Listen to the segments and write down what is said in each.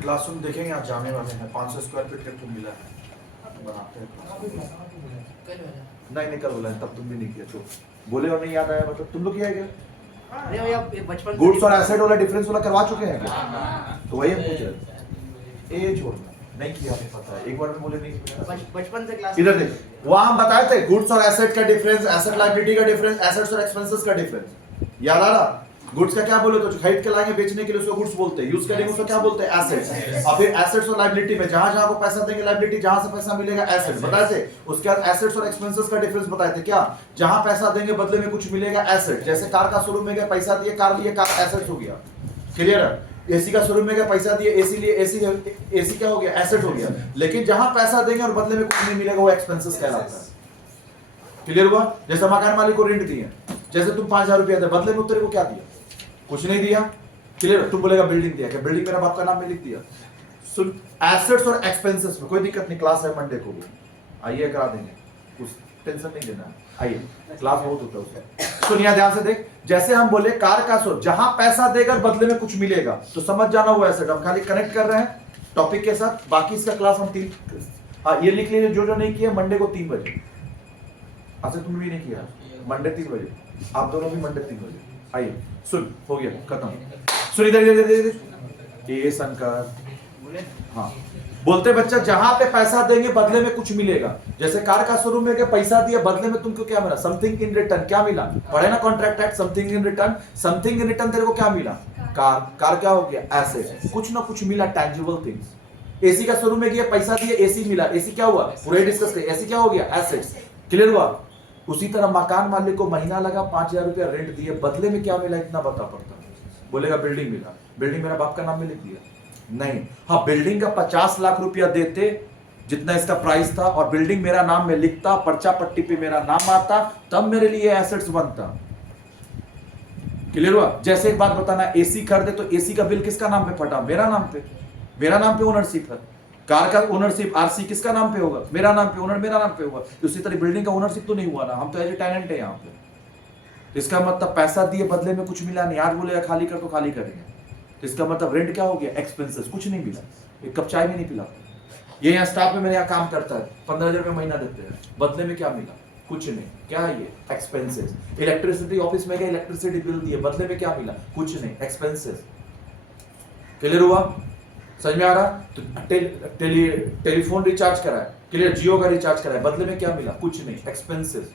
Classroom देखेंगे आप जाने वाले हैं 500 स्क्वायर फीट का रूम मिला है बनाते हैं नहीं निकल बोला तब तुम भी नहीं किया तो बोले और नहीं याद आया मतलब तुम लोग किया है क्या अरे भैया बचपन गुड्स और एसेट वाला डिफरेंस वाला करवा चुके हैं क्या तो वही हम पूछ रहे ये छोड़ना नहीं किया हमें पता है एक बार में बोले नहीं बचपन से क्लास इधर देख वहां हम बताए थे गुड्स और एसेट का डिफरेंस एसेट लायबिलिटी का डिफरेंस एसेट्स और एक्सपेंसेस का डिफरेंस याद आ रहा गुड्स का क्या बोले तो खरीद के लाएंगे बेचने के लिए उसको गुड्स बोलते हैं यूज करेंगे उसको क्या बोलते हैं एसेट्स और फिर एसेट्स और लायबिलिटी में जहां जहां को पैसा देंगे लायबिलिटी जहां से पैसा मिलेगा एसेट्स बताए थे उसके बाद एसेट्स और एक्सपेंसेस का डिफरेंस बताए थे क्या जहां पैसा देंगे बदले में कुछ मिलेगा एसेट जैसे कार का शोरूम में गए पैसा दिए कार लिए कार एसेट्स हो गया क्लियर है एसी का शोरूम में गए पैसा दिए एसी लिए एसी क्या हो गया एसेट हो गया लेकिन जहां पैसा देंगे और बदले में कुछ नहीं मिलेगा वो एक्सपेंसेस कहलाता है क्लियर हुआ जैसे मकान मालिक को रेंट दिए जैसे तुम 5000 रुपया दे बदले में तेरे को क्या दिया कुछ नहीं दिया क्लियर तुम बोलेगा बिल्डिंग दिया क्या बिल्डिंग मेरा बाप का नाम में लिख दिया सुन एसेट्स और एक्सपेंसेस में कोई दिक्कत नहीं क्लास है मंडे को भी आइए करा देंगे कुछ टेंशन नहीं लेना आइए क्लास बहुत होता है उसका सुन यहाँ ध्यान से देख जैसे हम बोले कार का सो जहां पैसा देकर बदले में कुछ मिलेगा तो समझ जाना वो एसेट हम खाली कनेक्ट कर रहे हैं टॉपिक के साथ बाकी इसका क्लास हम 3 ये लिख लीजिए जो नहीं किया मंडे को 3 बजे अच्छा तुम भी नहीं किया मंडे 3 बजे आप दोनों भी मंडे 3 बजे आइए सुन हो गया खत्म सुन इधर ये शंकर हाँ बोलते बच्चा जहां पे पैसा देंगे बदले में कुछ मिलेगा जैसे कार का शोरूम में पैसा दिया बदले में तुमको क्या मिला समथिंग इन रिटर्न क्या मिला पढ़े ना contract act something in return तेरे को क्या मिला कार क्या हो गया एसेट कुछ ना कुछ मिला टैंजिबल थिंग्स एसी का शोरूम में गया पैसा दिया एसी मिला एसी क्या हुआ पूरे डिस्कस कर एसी क्या हो गया एसेट्स क्लियर हुआ उसी तरह मकान मालिक को महीना लगा 5000 रुपया रेंट दिए बदले में क्या मिला इतना बता पड़ता बोलेगा बिल्डिंग मिला बिल्डिंग मेरा बाप का नाम में लिख दिया नहीं हाँ बिल्डिंग का 50 लाख रुपया देते जितना इसका प्राइस था और बिल्डिंग मेरा नाम में लिखता पर्चा पट्टी पे मेरा नाम आता तब मेरे लिए एसेट्स बनता क्लियर हुआ जैसे एक बात बताना एसी खरीदे तो एसी का बिल किसका नाम पे फटा मेरा नाम पे ओनरशिप है कार का ओनरशिप आरसी किसका नाम पे होगा मेरा नाम पे ओनर मेरा नाम पे होगा उसी तरह बिल्डिंग का ओनरशिप तो नहीं हुआ ना हम तो एज ए टेनेंट है यहाँ पे इसका मतलब पैसा दिए बदले में कुछ मिला नहीं आज बोलेगा खाली कर तो खाली करेंगे तो इसका मतलब रेंट क्या हो गया एक्सपेंसेस कुछ नहीं मिला एक कप चाय भी नहीं पिला ये यहाँ स्टाफ में मेरे यहाँ काम करता है 15,000 रुपये महीना देते हैं बदले में क्या मिला कुछ नहीं क्या है ये एक्सपेंसेस इलेक्ट्रिसिटी ऑफिस में गए इलेक्ट्रिसिटी बिल दिए बदले में क्या मिला कुछ नहीं एक्सपेंसेस क्लियर हुआ समझ में आ रहा तो टेलीफोन रिचार्ज कराए क्लियर जियो का रिचार्ज कराए बदले में क्या मिला कुछ नहीं एक्सपेंसेस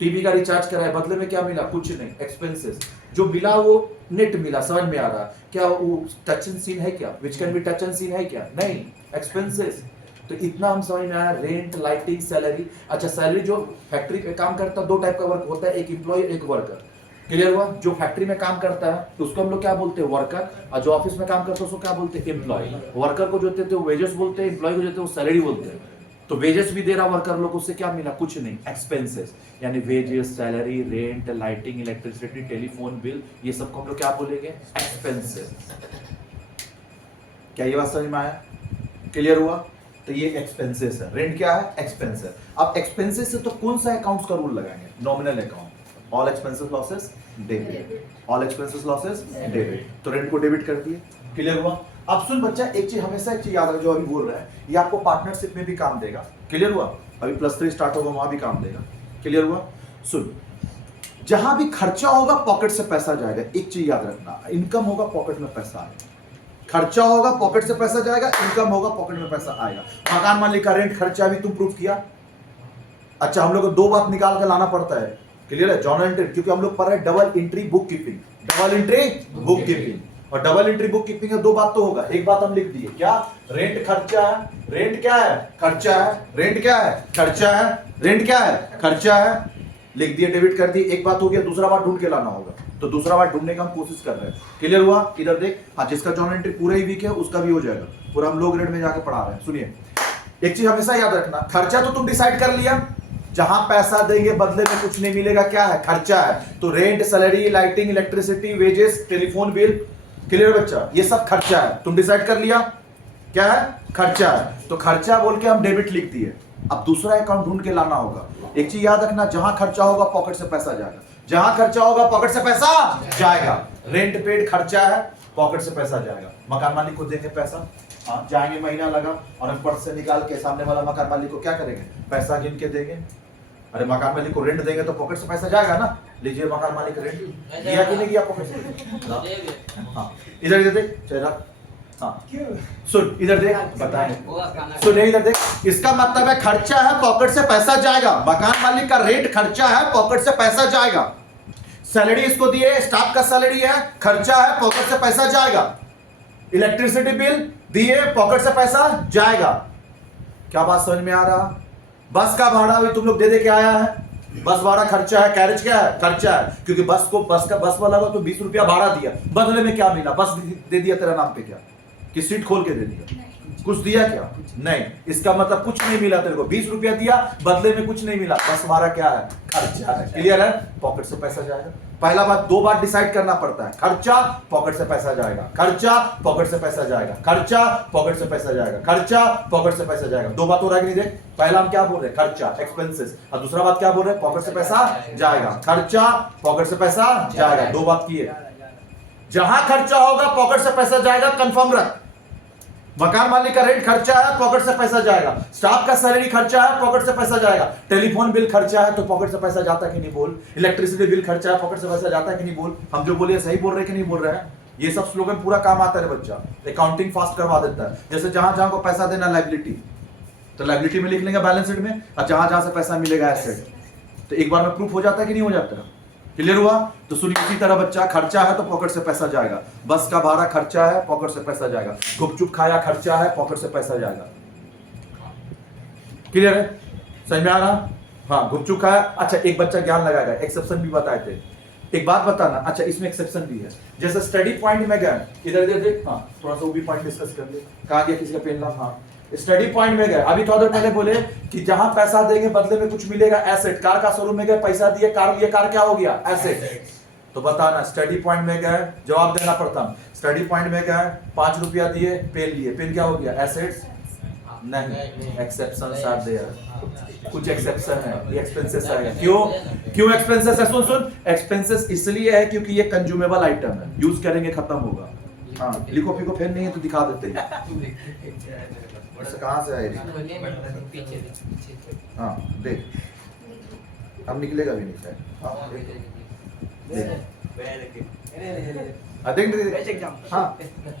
टीवी का रिचार्ज कराए बदले में क्या मिला कुछ नहीं एक्सपेंसेस जो मिला वो नेट मिला समझ में आ रहा क्या वो टच एंड सीन है क्या which can be touch and seen है क्या नहीं एक्सपेंसेस तो इतना हम समझ में आया रेंट लाइटिंग सैलरी अच्छा सैलरी जो फैक्ट्री पे काम करता 2 टाइप का वर्क होता है एक एम्प्लॉय एक वर्कर क्लियर हुआ जो फैक्ट्री में काम करता है तो उसको हम लोग क्या बोलते हैं वर्कर और जो ऑफिस में काम करता है उसको क्या बोलते हैं एम्प्लॉय वर्कर को जो देते हैं वो वेजेस बोलते हैं एम्प्लॉय को जो देते हैं वो सैलरी बोलते हैं तो वेजेस भी दे रहा वर्कर लोग उससे क्या मिला कुछ नहीं एक्सपेंसेस यानी wages salary rent lighting electricity telephone bill ये सबको हम लोग क्या बोलेंगे एक्सपेंसेस क्या ये बात समझ में आया क्लियर हुआ तो ये एक्सपेंसेस है रेंट क्या है एक्सपेंस है अब एक्सपेंसेस से तो कौन सा अकाउंट्स का रूल लगाएंगे nominal account all expenses losses debit all expenses losses debit तो रेंट को डेबिट कर दिए क्लियर हुआ अब सुन बच्चा एक चीज हमेशा एक चीज याद रख जो अभी बोल रहा है ये आपको पार्टनरशिप में भी काम देगा क्लियर हुआ अभी +3 स्टार्ट होगा वहां भी काम देगा क्लियर हुआ सुन जहां भी खर्चा होगा पॉकेट से पैसा जाएगा एक चीज याद रखना इनकम होगा पॉकेट में पैसा आएगा खर्चा होगा पॉकेट से पैसा जाएगा इनकम होगा पॉकेट में पैसा आएगा मकान मालिक का रेंट खर्चा भी तुम प्रूफ किया अच्छा हम लोग को 2 बात निकाल कर लाना पड़ता है क्लियर है जर्नल एंट्री क्योंकि हम लोग पढ़ रहे हैं डबल एंट्री बुक कीपिंग और डबल एंट्री बुक कीपिंग में 2 बात तो होगा एक बात हम लिख दिए क्या रेंट खर्चा है रेंट क्या है खर्चा है रेंट क्या है खर्चा है रेंट क्या है खर्चा है लिख दिए डेबिट कर दिए एक बात हो गया दूसरा बात ढूंढ के लाना होगा तो दूसरा बात ढूंढने का हम कोशिश कर रहे हैं क्लियर हुआ इधर देख हाँ जिसका जर्नल एंट्री पूरा ही वीक है उसका भी हो जाएगा पूरा हम लो ग्रेड में जाकर पढ़ा रहे हैं सुनिए एक चीज हमेशा याद रखना खर्चा तो तुम डिसाइड कर लिया जहां पैसा देंगे बदले में कुछ नहीं मिलेगा क्या है खर्चा है तो rent salary lighting electricity wages telephone bill clear बच्चा ये सब खर्चा है तुम डिसाइड कर लिया क्या है खर्चा है तो खर्चा बोल के हम डेबिट लिख दिए अब दूसरा अकाउंट ढूंढ के लाना होगा एक चीज याद रखना जहां खर्चा होगा पॉकेट से पैसा जाएगा जहां खर्चा होगा पॉकेट से पैसा जाएगा रेंट पेड खर्चा है पॉकेट से पैसा जाएगा। मकान मालिक को देंगे पैसा, हाँ जाएंगे, महीना लगा और हम पर्स से निकाल के सामने वाला मकान मालिक को क्या करेंगे, पैसा गिन के देंगे। अरे मकान मालिक को रेंट देंगे तो पॉकेट से पैसा जाएगा ना, लीजिए मकान मालिक रेंट दिया कि नहीं दिया पॉकेट से। हाँ इधर इधर देख चेहरा, हाँ सुन इधर देख बताएं, सुन इधर देख, इसका मतलब है खर्चा है पॉकेट से पैसा जाएगा, मकान मालिक का रेंट खर्चा है पॉकेट से पैसा जाएगा, सैलरी इसको दिए, स्टाफ का सैलरी है, खर्चा है पॉकेट से पैसा जाएगा, इलेक्ट्रिसिटी बिल दिए पॉकेट से पैसा जाएगा। क्या बात समझ में आ रहा? बस का भाड़ा भी तुम लोग दे के आया है, बस भाड़ा खर्चा है, कैरेज क्या है, खर्चा है, क्योंकि बस वाला को तो 20 रुपया भाड़ा दिया, बदले में क्या मिला, बस दे दिया तेरा नाम पे, क्या कि सीट खोल के दे दिया, कुछ दिया क्या? नहीं, इसका मतलब कुछ नहीं मिला तेरे को, 20 रुपया दिया बदले में कुछ नहीं मिला, बस हमारा क्या है, खर्चा है। क्लियर है? पॉकेट से पैसा जाएगा। पहला बात, दो बार डिसाइड करना पड़ता है, खर्चा पॉकेट से पैसा जाएगा, खर्चा पॉकेट से पैसा जाएगा, खर्चा पॉकेट से पैसा जाएगा, खर्चा पॉकेट से पैसा जाएगा। दो बात हो रहा है कि नहीं? देख, पहला हम क्या बोल रहे हैं, खर्चा एक्सपेंसेस, और दूसरा बात क्या बोल रहे हैं, पॉकेट से पैसा जाएगा, खर्चा पॉकेट से पैसा जाएगा, दो बात की है। जहां खर्चा होगा पॉकेट से पैसा जाएगा, कंफर्म रख। मकान मालिक का रेंट खर्चा है, पॉकेट से पैसा जाएगा, स्टाफ का सैलरी खर्चा है, पॉकेट से पैसा जाएगा, टेलीफोन बिल खर्चा है तो पॉकेट से पैसा जाता है कि नहीं बोल, इलेक्ट्रिसिटी बिल खर्चा है, पॉकेट से पैसा जाता है कि नहीं बोल। हम जो बोले सही बोल रहे कि नहीं बोल रहे हैं? ये सब स्लोगन पूरा काम आता है बच्चा, अकाउंटिंग फास्ट करवा देता है। जैसे जहां जहां को पैसा देना लायबिलिटी, तो लायबिलिटी में लिख लेंगे बैलेंस शीट में, और जहां जहां से पैसा मिलेगा एसेट, तो एक बार में प्रूफ हो जाता है कि नहीं हो जाता? क्लियर हुआ? तो सुनिए, इसी तरह बच्चा, खर्चा है तो पॉकेट से पैसा जाएगा, बस का भाड़ा खर्चा है, पॉकेट से पैसा जाएगा, गुपचुप खाया खर्चा है, पॉकेट से पैसा जाएगा। क्लियर है? समझ में आ रहा? हाँ, गुपचुप खाया। अच्छा, एक बच्चा ज्ञान लगाएगा, एक्सेप्शन भी बताए थे, एक बात बताना। अच्छा, इसमें एक्सेप्शन भी है, जैसे स्टडी पॉइंट में गए, इधर इधर देख, हाँ थोड़ा सा वो भी पॉइंट डिस्कस कर ले, कहा गया किसी का पेन ला, हाँ स्टडी पॉइंट में गए, अभी थोड़ा देर पहले बोले कि जहां पैसा देंगे बदले में कुछ मिलेगा, एसेट। कार का शोरूम में गए, पैसा दिए, कार लिए, कार क्या हो गया, एसेट। तो बताना, स्टडी पॉइंट में गए, जवाब देना पड़ता, स्टडी पॉइंट में गए, 5 रुपया दिए, पेन लिए, पेन क्या हो गया, एसेट्स नहीं, एक्सेप्शंस आर देयर, कुछ एक्सेप्शन है, ये एक्सपेंसेस आएगा। क्यों एक्सपेंसेस है? सुन, एक्सपेंसेस इसलिए है क्योंकि ये कंज्यूमेबल आइटम है, यूज करेंगे खत्म होगा। हाँ, लिखो पिको पेन नहीं है तो दिखा देते हैं, कहां से आएगी? हाँ देख, अब निकलेगा भी नहीं शायद। हाँ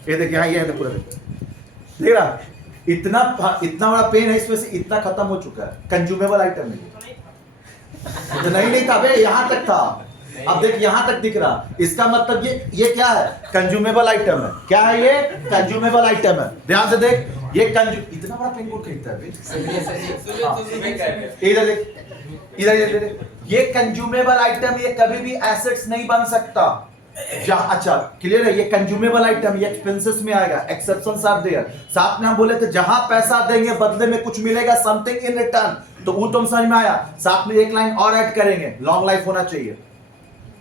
ये देख, यहाँ ये है पूरा, देख रहा, इतना बड़ा पेन है, इसमें से इतना खत्म हो चुका है, कंज्यूमेबल आइटम है। तो नहीं था बे, यहाँ तक था, अब देख यहाँ तक दिख रहा, इसका मतलब ये क्या है, कंज्यूमेबल आइटम है। क्या है ये? कंज्यूमेबल आइटम है। ध्यान से देख, ये इतना बड़ा पेन कोड खरीदता है, इधर देख, इधर देख, ये कंज्यूमेबल आइटम, ये कभी भी एसेट्स नहीं बन सकता। अच्छा क्लियर है? ये कंज्यूमेबल आइटम, ये एक्सपेंसेस में आएगा, एक्सेप्शंस आर देयर। साथ में हम बोले थे जहां पैसा देंगे बदले में कुछ मिलेगा, समथिंग इन रिटर्न, तो वो तुम समझ में आया। साथ में एक लाइन और ऐड करेंगे, लॉन्ग लाइफ होना चाहिए,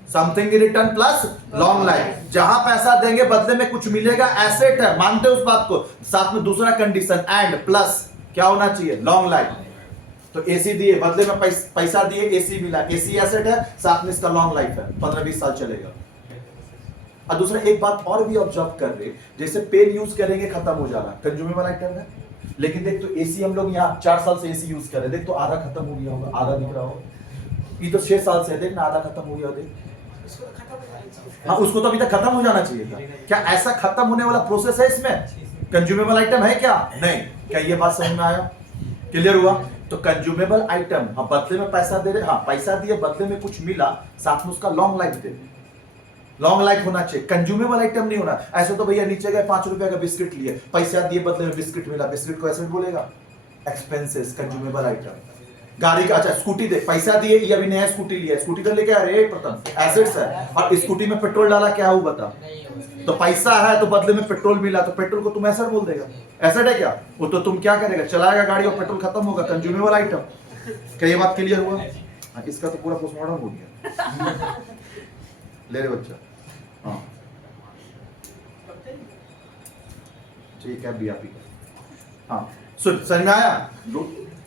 something in return plus long life. जहां पैसा देंगे बदले में कुछ मिलेगा, एसेट है, मानते हो उस बात को। साथ में दूसरा कंडीशन, एंड प्लस क्या होना चाहिए, लॉन्ग लाइफ। तो एसी दिए, बदले में पैसा दिए, एसी मिला, एसी एसेट है, साथ में इसका लॉन्ग लाइफ है, 15-20 साल चलेगा। और दूसरा एक बात और भी ऑब्जर्व कर रहे, जैसे पेन यूज करेंगे खत्म हो जाना, कंज्यूमेबल आइटम है। लेकिन देख, तो एसी हम लोग यहाँ 4 साल से एसी यूज कर रहे हैं, देख तो आधा खत्म हो गया होगा, आधा दिख रहा होगा। ये तो 6 साल से, देख ना आधा खत्म हो गया, देख। हाँ, उसको तो अभी तक खत्म हो जाना चाहिए था। क्या ऐसा खत्म होने वाला प्रोसेस है इसमें? कंज्यूमेबल आइटम है क्या? नहीं। क्या ये बात समझ में आया? क्लियर हुआ? तो कंज्यूमेबल आइटम, हाँ बदले में पैसा दे रहे, हाँ पैसा दिए बदले में कुछ मिला, साथ में उसका लॉन्ग लाइफ दे, लॉन्ग लाइफ होना चाहिए, कंज्यूमेबल आइटम नहीं होना। ऐसे तो भैया नीचे गए 5 रुपए का बिस्किट लिए, पैसा दिए बदले में बिस्किट मिला, बिस्किट को एसेट बोलेगा? Expenses, consumable item. गाड़ी का, अच्छा स्कूटी दे, पैसा दिए, ये अभी नया स्कूटी लिया, स्कूटी तो लेके आ रहे प्रथम, एसेट्स है। और स्कूटी में पेट्रोल डाला, क्या है वो बता? तो पैसा है तो बदले में पेट्रोल मिला, तो पेट्रोल को तुम एसेट बोल देगा? एसेट है क्या वो? तो तुम क्या करेगा, चलाएगा गाड़ी और पेट्रोल खत्म होगा, कंज्यूमेबल आइटम। क्या ये बात क्लियर हुआ? इसका तो पूरा पोस्टमार्टम हो गया। ले रे बच्चा, हाँ ठीक है, बीआपी का, हाँ सुन, समझ में आया?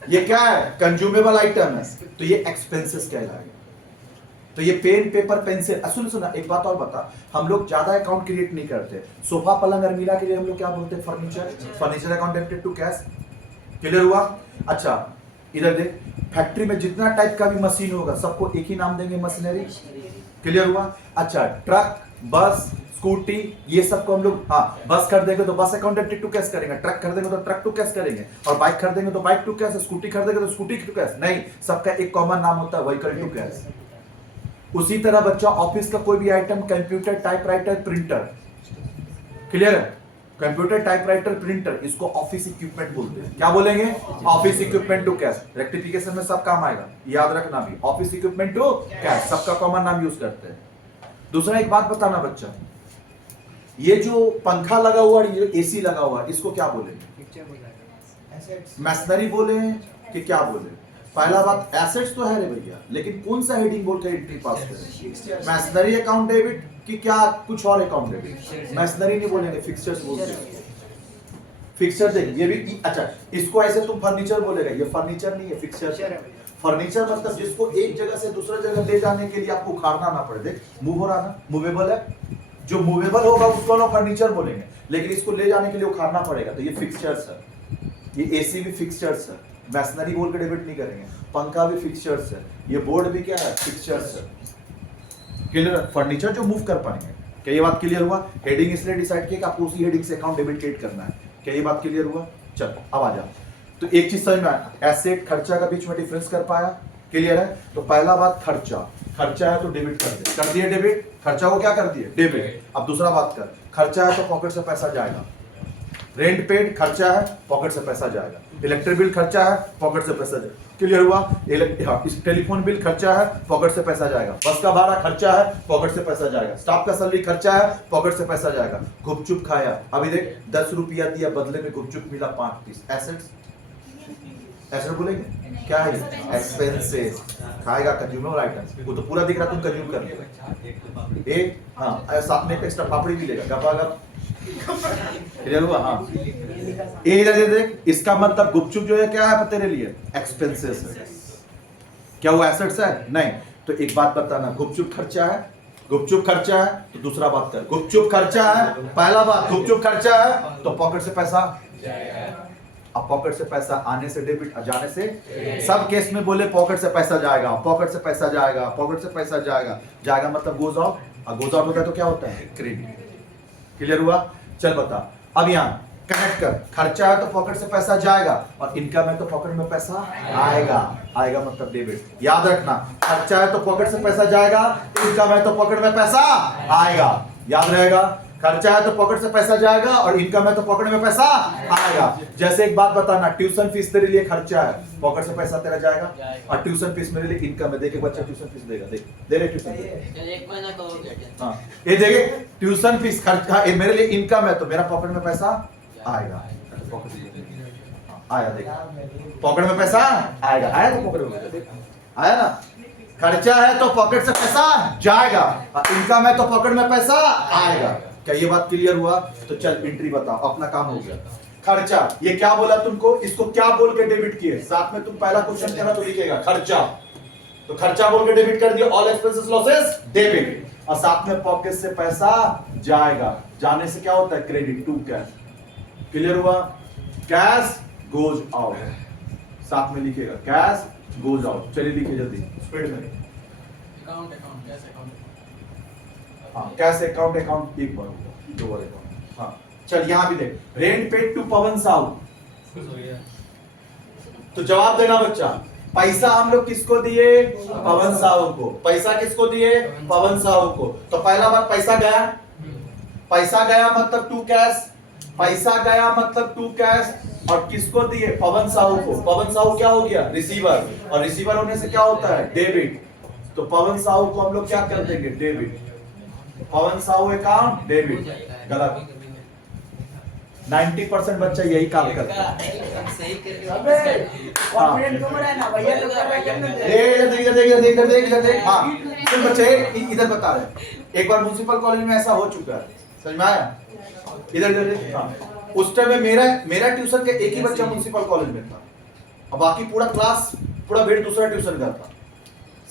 ये क्या है? कंज्यूमेबल आइटम है, तो ये एक्सपेंसेस कहलाएगा। तो ये पेन पेपर पेंसिल, सुन सुना एक बात और बता, हम लोग ज्यादा अकाउंट क्रिएट नहीं करते। सोफा पलंग अलमीरा के लिए हम लोग क्या बोलते हैं? Furniture. Furniture account debited to cash. Clear हुआ? अच्छा इधर देख, फैक्ट्री में जितना टाइप का भी मशीन होगा सबको एक ही नाम देंगे, मशीनरी। क्लियर हुआ? अच्छा ट्रक, बस, स्कूटी, ये सबको हम लोग, हाँ बस खरीदेंगे तो बस अकाउंट डेबिटेड टू कैश करेंगे, ट्रक खरीदेंगे तो ट्रक टू कैश करेंगे, और बाइक खरीदेंगे तो बाइक टू कैश, स्कूटी खरीदेंगे तो स्कूटी टू कैश। नहीं, सबका एक कॉमन नाम होता है, व्हीकल टू कैश। उसी तरह बच्चा ऑफिस का कोई भी item, computer, typewriter, printer, clear है? कंप्यूटर, टाइपराइटर, प्रिंटर, इसको ऑफिस इक्विपमेंट बोलते हैं। क्या बोलेंगे? Office equipment to cash. Rectification में सब काम आएगा, याद रखना भी, ऑफिस इक्विपमेंट टू कैश, सबका कॉमन नाम यूज करते हैं। दूसरा एक बात बताना बच्चा, ये जो पंखा लगा हुआ है, ये एसी लगा हुआ है, इसको क्या बोलेंगे? मशीनरी बोले कि क्या बोले? पहला बात, एसेट्स तो है रे भैया, लेकिन कौन सा हेडिंग बोल कर एंट्री पास करें? मशीनरी अकाउंट डेबिट कि क्या कुछ और अकाउंट डेबिट? मशीनरी नहीं बोलेंगे, फिक्सचर्स बोलते हैं। फिक्सचर देख, ये भी अच्छा, इसको ऐसे तुम फर्नीचर बोलेगा, ये फर्नीचर नहीं है, फिक्सचर। फर्नीचर मतलब जिसको एक जगह से दूसरे जगह ले जाने के लिए आपको उखाड़ना ना पड़े। देख मूव हो रहा ना, मूवेबल है, जो मूवेबल होगा उसको हम फर्नीचर बोलेंगे, लेकिन इसको ले जाने के लिए उखाड़ना पड़ेगा, तो ये फिक्सचर्स है। ये एसी भी फिक्सचर्स है, मैशनरी बोल के डेबिट नहीं करेंगे। पंखा भी फिक्सचर्स है, ये बोर्ड भी क्या है? फिक्सचर्स है। क्लियर? फर्नीचर जो मूव कर पाएंगे। क्या ये बात क्लियर हुआ? हेडिंग इसलिए डिसाइड किया कि आपको उसी हेडिंग से अकाउंट डेबिट क्रिएट करना है। क्या ये बात क्लियर हुआ? चल अब आ जा, तो एक चीज समझ में आया, एसेट खर्चा का बीच में डिफरेंस कर पाया? क्लियर है? तो पहला बात, खर्चा, खर्चा है तो डेबिट कर दिए डेबिट, खर्चा को क्या कर दिए? डेबिट। अब दूसरा बात कर, खर्चा है तो पॉकेट से पैसा जाएगा, रेंट पेड खर्चा है, पॉकेट से पैसा जाएगा, इलेक्ट्रिक बिल खर्चा है, पॉकेट से पैसा जाएगा। क्लियर हुआ? इस टेलीफोन बिल खर्चा है, पॉकेट से पैसा जाएगा, बस का भाड़ा खर्चा है, पॉकेट से पैसा जाएगा, स्टाफ का सैलरी खर्चा है, पॉकेट से पैसा जाएगा। गुपचुप खाया, अभी देख 10 रुपया दिया, बदले में गुपचुप मिला 5 पीस। एसेट्स, एसेट बोलेंगे क्या है? एक्सपेंसेस। खाएगा कंज्यूमर आइटम्स, वो तो पूरा दिख रहा, तुम कंज्यूम कर लेगा। एक हाँ साथ में एक्स्ट्रा पापड़ी भी लेगा, गपा गप। क्लियर हुआ? हाँ ये इधर देख, इसका मतलब गुपचुप जो है क्या है तेरे लिए? एक्सपेंसेस है। क्या वो एसेट्स है? नहीं। तो एक बात बताना, गुपचुप खर्चा है, गुपचुप खर्चा है, तो दूसरा बात कर, गुपचुप खर्चा है, पहला बात गुपचुप खर्चा है तो पॉकेट से पैसा, अब पॉकेट से पैसा आने से डेबिट, जाने से, सब केस में बोले पॉकेट से पैसा जाएगा, पॉकेट से पैसा जाएगा, पॉकेट से पैसा जाएगा, जाएगा मतलब गोज आउट, और गोज आउट होता है तो क्या होता है? क्रेडिट। क्लियर हुआ? चल बता, अब यहाँ कनेक्ट कर, खर्चा है तो पॉकेट से पैसा जाएगा, और इनकम है तो पॉकेट में पैसा आएगा, आएगा मतलब डेबिट। याद रखना, खर्चा है तो पॉकेट से पैसा जाएगा, इनकम है तो पॉकेट में पैसा आएगा, याद रहेगा। खर्चा है तो पॉकेट से पैसा जाएगा, और इनकम है तो पॉकेट में पैसा आएगा। जैसे एक बात बताना, ट्यूशन फीस तेरे लिए खर्चा है, पॉकेट से पैसा तेरा जाएगा, और ट्यूशन फीस मेरे लिए इनकम है। देख एक बच्चा ट्यूशन फीस देगा, देख दे रहे ट्यूशन, एक महीना का हो गया। हाँ ये देखे, ट्यूशन फीस खर्चा, मेरे लिए इनकम है तो मेरा पॉकेट में पैसा आएगा, आया देख, पॉकेट में पैसा आएगा, आया तो पॉकेट में आया ना। खर्चा है तो पॉकेट से पैसा जाएगा, और इनकम है तो पॉकेट में पैसा आएगा। क्या ये बात क्लियर हुआ? तो चल एंट्री बताओ, अपना काम हो गया। खर्चा, ये क्या बोला तुमको, इसको क्या बोल के डेबिट किए? साथ में तुम पहला क्वेश्चन करा तो लिखेगा खर्चा, तो खर्चा बोल के डेबिट कर दिया, ऑल एक्सपेंसेस लॉसेस डेबिट, और साथ में पॉकेट से पैसा जाएगा, जाने से क्या होता है? Credit to cash. क्लियर हुआ? कैश गोज आउट, साथ में लिखेगा कैश गोज आउट। चलिए लिखिए जल्दी स्पीड में। अकाउंट अकाउंट कैश अकाउंट, हाँ कैश अकाउंट, अकाउंट एक बार होगा, दो बार अकाउंट। हाँ चल यहाँ भी देख, rent paid to Pawan Sahu, तो जवाब देना बच्चा, पैसा हम लोग किसको दिए? पवन साहू को। पैसा किसको दिए? पवन साहू को। तो पहला बात, पैसा गया, पैसा गया मतलब टू कैश, पैसा गया मतलब टू कैश, और किसको दिए? पवन साहू को। पवन साहू क्या हो गया? रिसीवर, और रिसीवर होने से क्या होता है? डेबिट। तो पवन साहू को हम लोग क्या कर देंगे? डेबिट। पवन साहू अकाउंट डेबिट। गलत, 90% बच्चा यही काम करता है। सही करके देख हाँ बच्चे इधर बता रहे, एक बार म्युनिसिपल कॉलेज में ऐसा हो चुका है, समझ में आया? इधर इधर हाँ, उस टाइम में मेरा ट्यूशन के एक ही बच्चा म्युनिसिपल कॉलेज में था, और बाकी पूरा क्लास, पूरा भीड़ दूसरा ट्यूशन का था।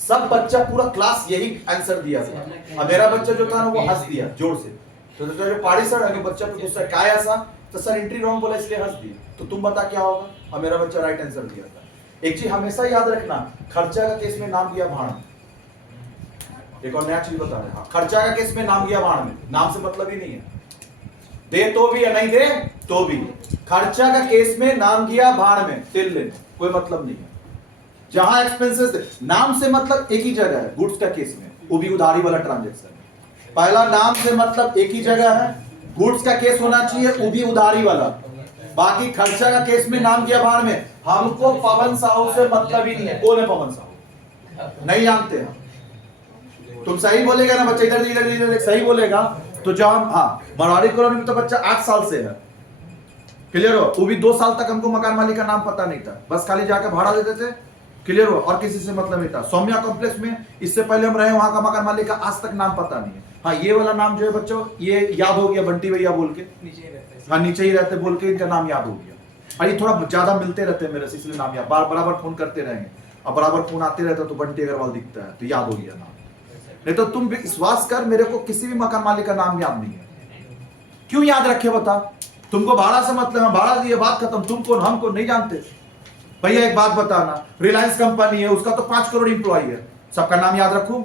सब बच्चा पूरा क्लास यही आंसर दिया था, और मेरा बच्चा जो था ना वो हंस दिया जोर से। तो जो पाड़ी सर आगे बच्चा पे गुस्सा क्या है ऐसा, तो सर एंट्री रॉन्ग बोला इसलिए हंस दिया। तो तुम बता क्या होगा, और मेरा बच्चा राइट आंसर दिया था। एक चीज हमेशा याद रखना, खर्चा का केस में नाम गया भाड़। एक और नया चीज बता रहे हैं, खर्चा का केस में नाम गया भाड़ में, नाम से मतलब ही नहीं है, दे तो भी या नहीं दे तो भी। खर्चा का केस में नाम गया भाड़ में, तिल लेने कोई मतलब नहीं है। जहां एक्सपेंसेस नाम से मतलब एक ही जगह है, गुड्स का केस में वो भी उधारी वाला ट्रांजैक्शन। पहला नाम से मतलब एक ही जगह है, गुड्स का केस होना चाहिए वो भी उधारी वाला। बाकी खर्चा का केस में नाम गया भाड़ में, हमको पवन साहू से मतलब ही नहीं है। कौन है पवन साहू, नहीं जानते हम। तुम सही बोलेगा ना बच्चा, इधर इधर इधर सही बोलेगा तो जब हम, हाँ मरवाड़ी कॉलोनी में तो बच्चा 8 साल से है, क्लियर हो। वो भी 2 साल तक हमको मकान मालिक का नाम पता नहीं था, बस खाली जाकर भाड़ा देते थे, क्लियर हो, और किसी से मतलब नहीं था। सौम्या कॉम्प्लेक्स में इससे पहले हम रहे, वहां का मकान मालिक का आज तक नाम पता नहीं है। हाँ ये वाला नाम जो है बच्चों ये याद हो गया, बंटी भैया बोल के, हाँ नीचे ही रहते बोल के इनका नाम याद हो गया। और ये थोड़ा ज्यादा मिलते रहते हैं मेरे से, इसलिए नाम याद, बराबर फोन करते रहेंगे, और बराबर फोन आते रहता तो बंटी अग्रवाल दिखता है तो याद हो गया नाम। नहीं तो तुम विश्वास कर, मेरे को किसी भी मकान मालिक का नाम याद नहीं है। क्यों याद रखे बता, तुमको भाड़ा से मतलब, भाड़ा दिए बात खत्म, तुम कौन हम कौन नहीं जानते। भैया एक बात बताना, रिलायंस कंपनी है उसका तो 5 करोड़ एम्प्लॉय है, सबका नाम याद रखूं?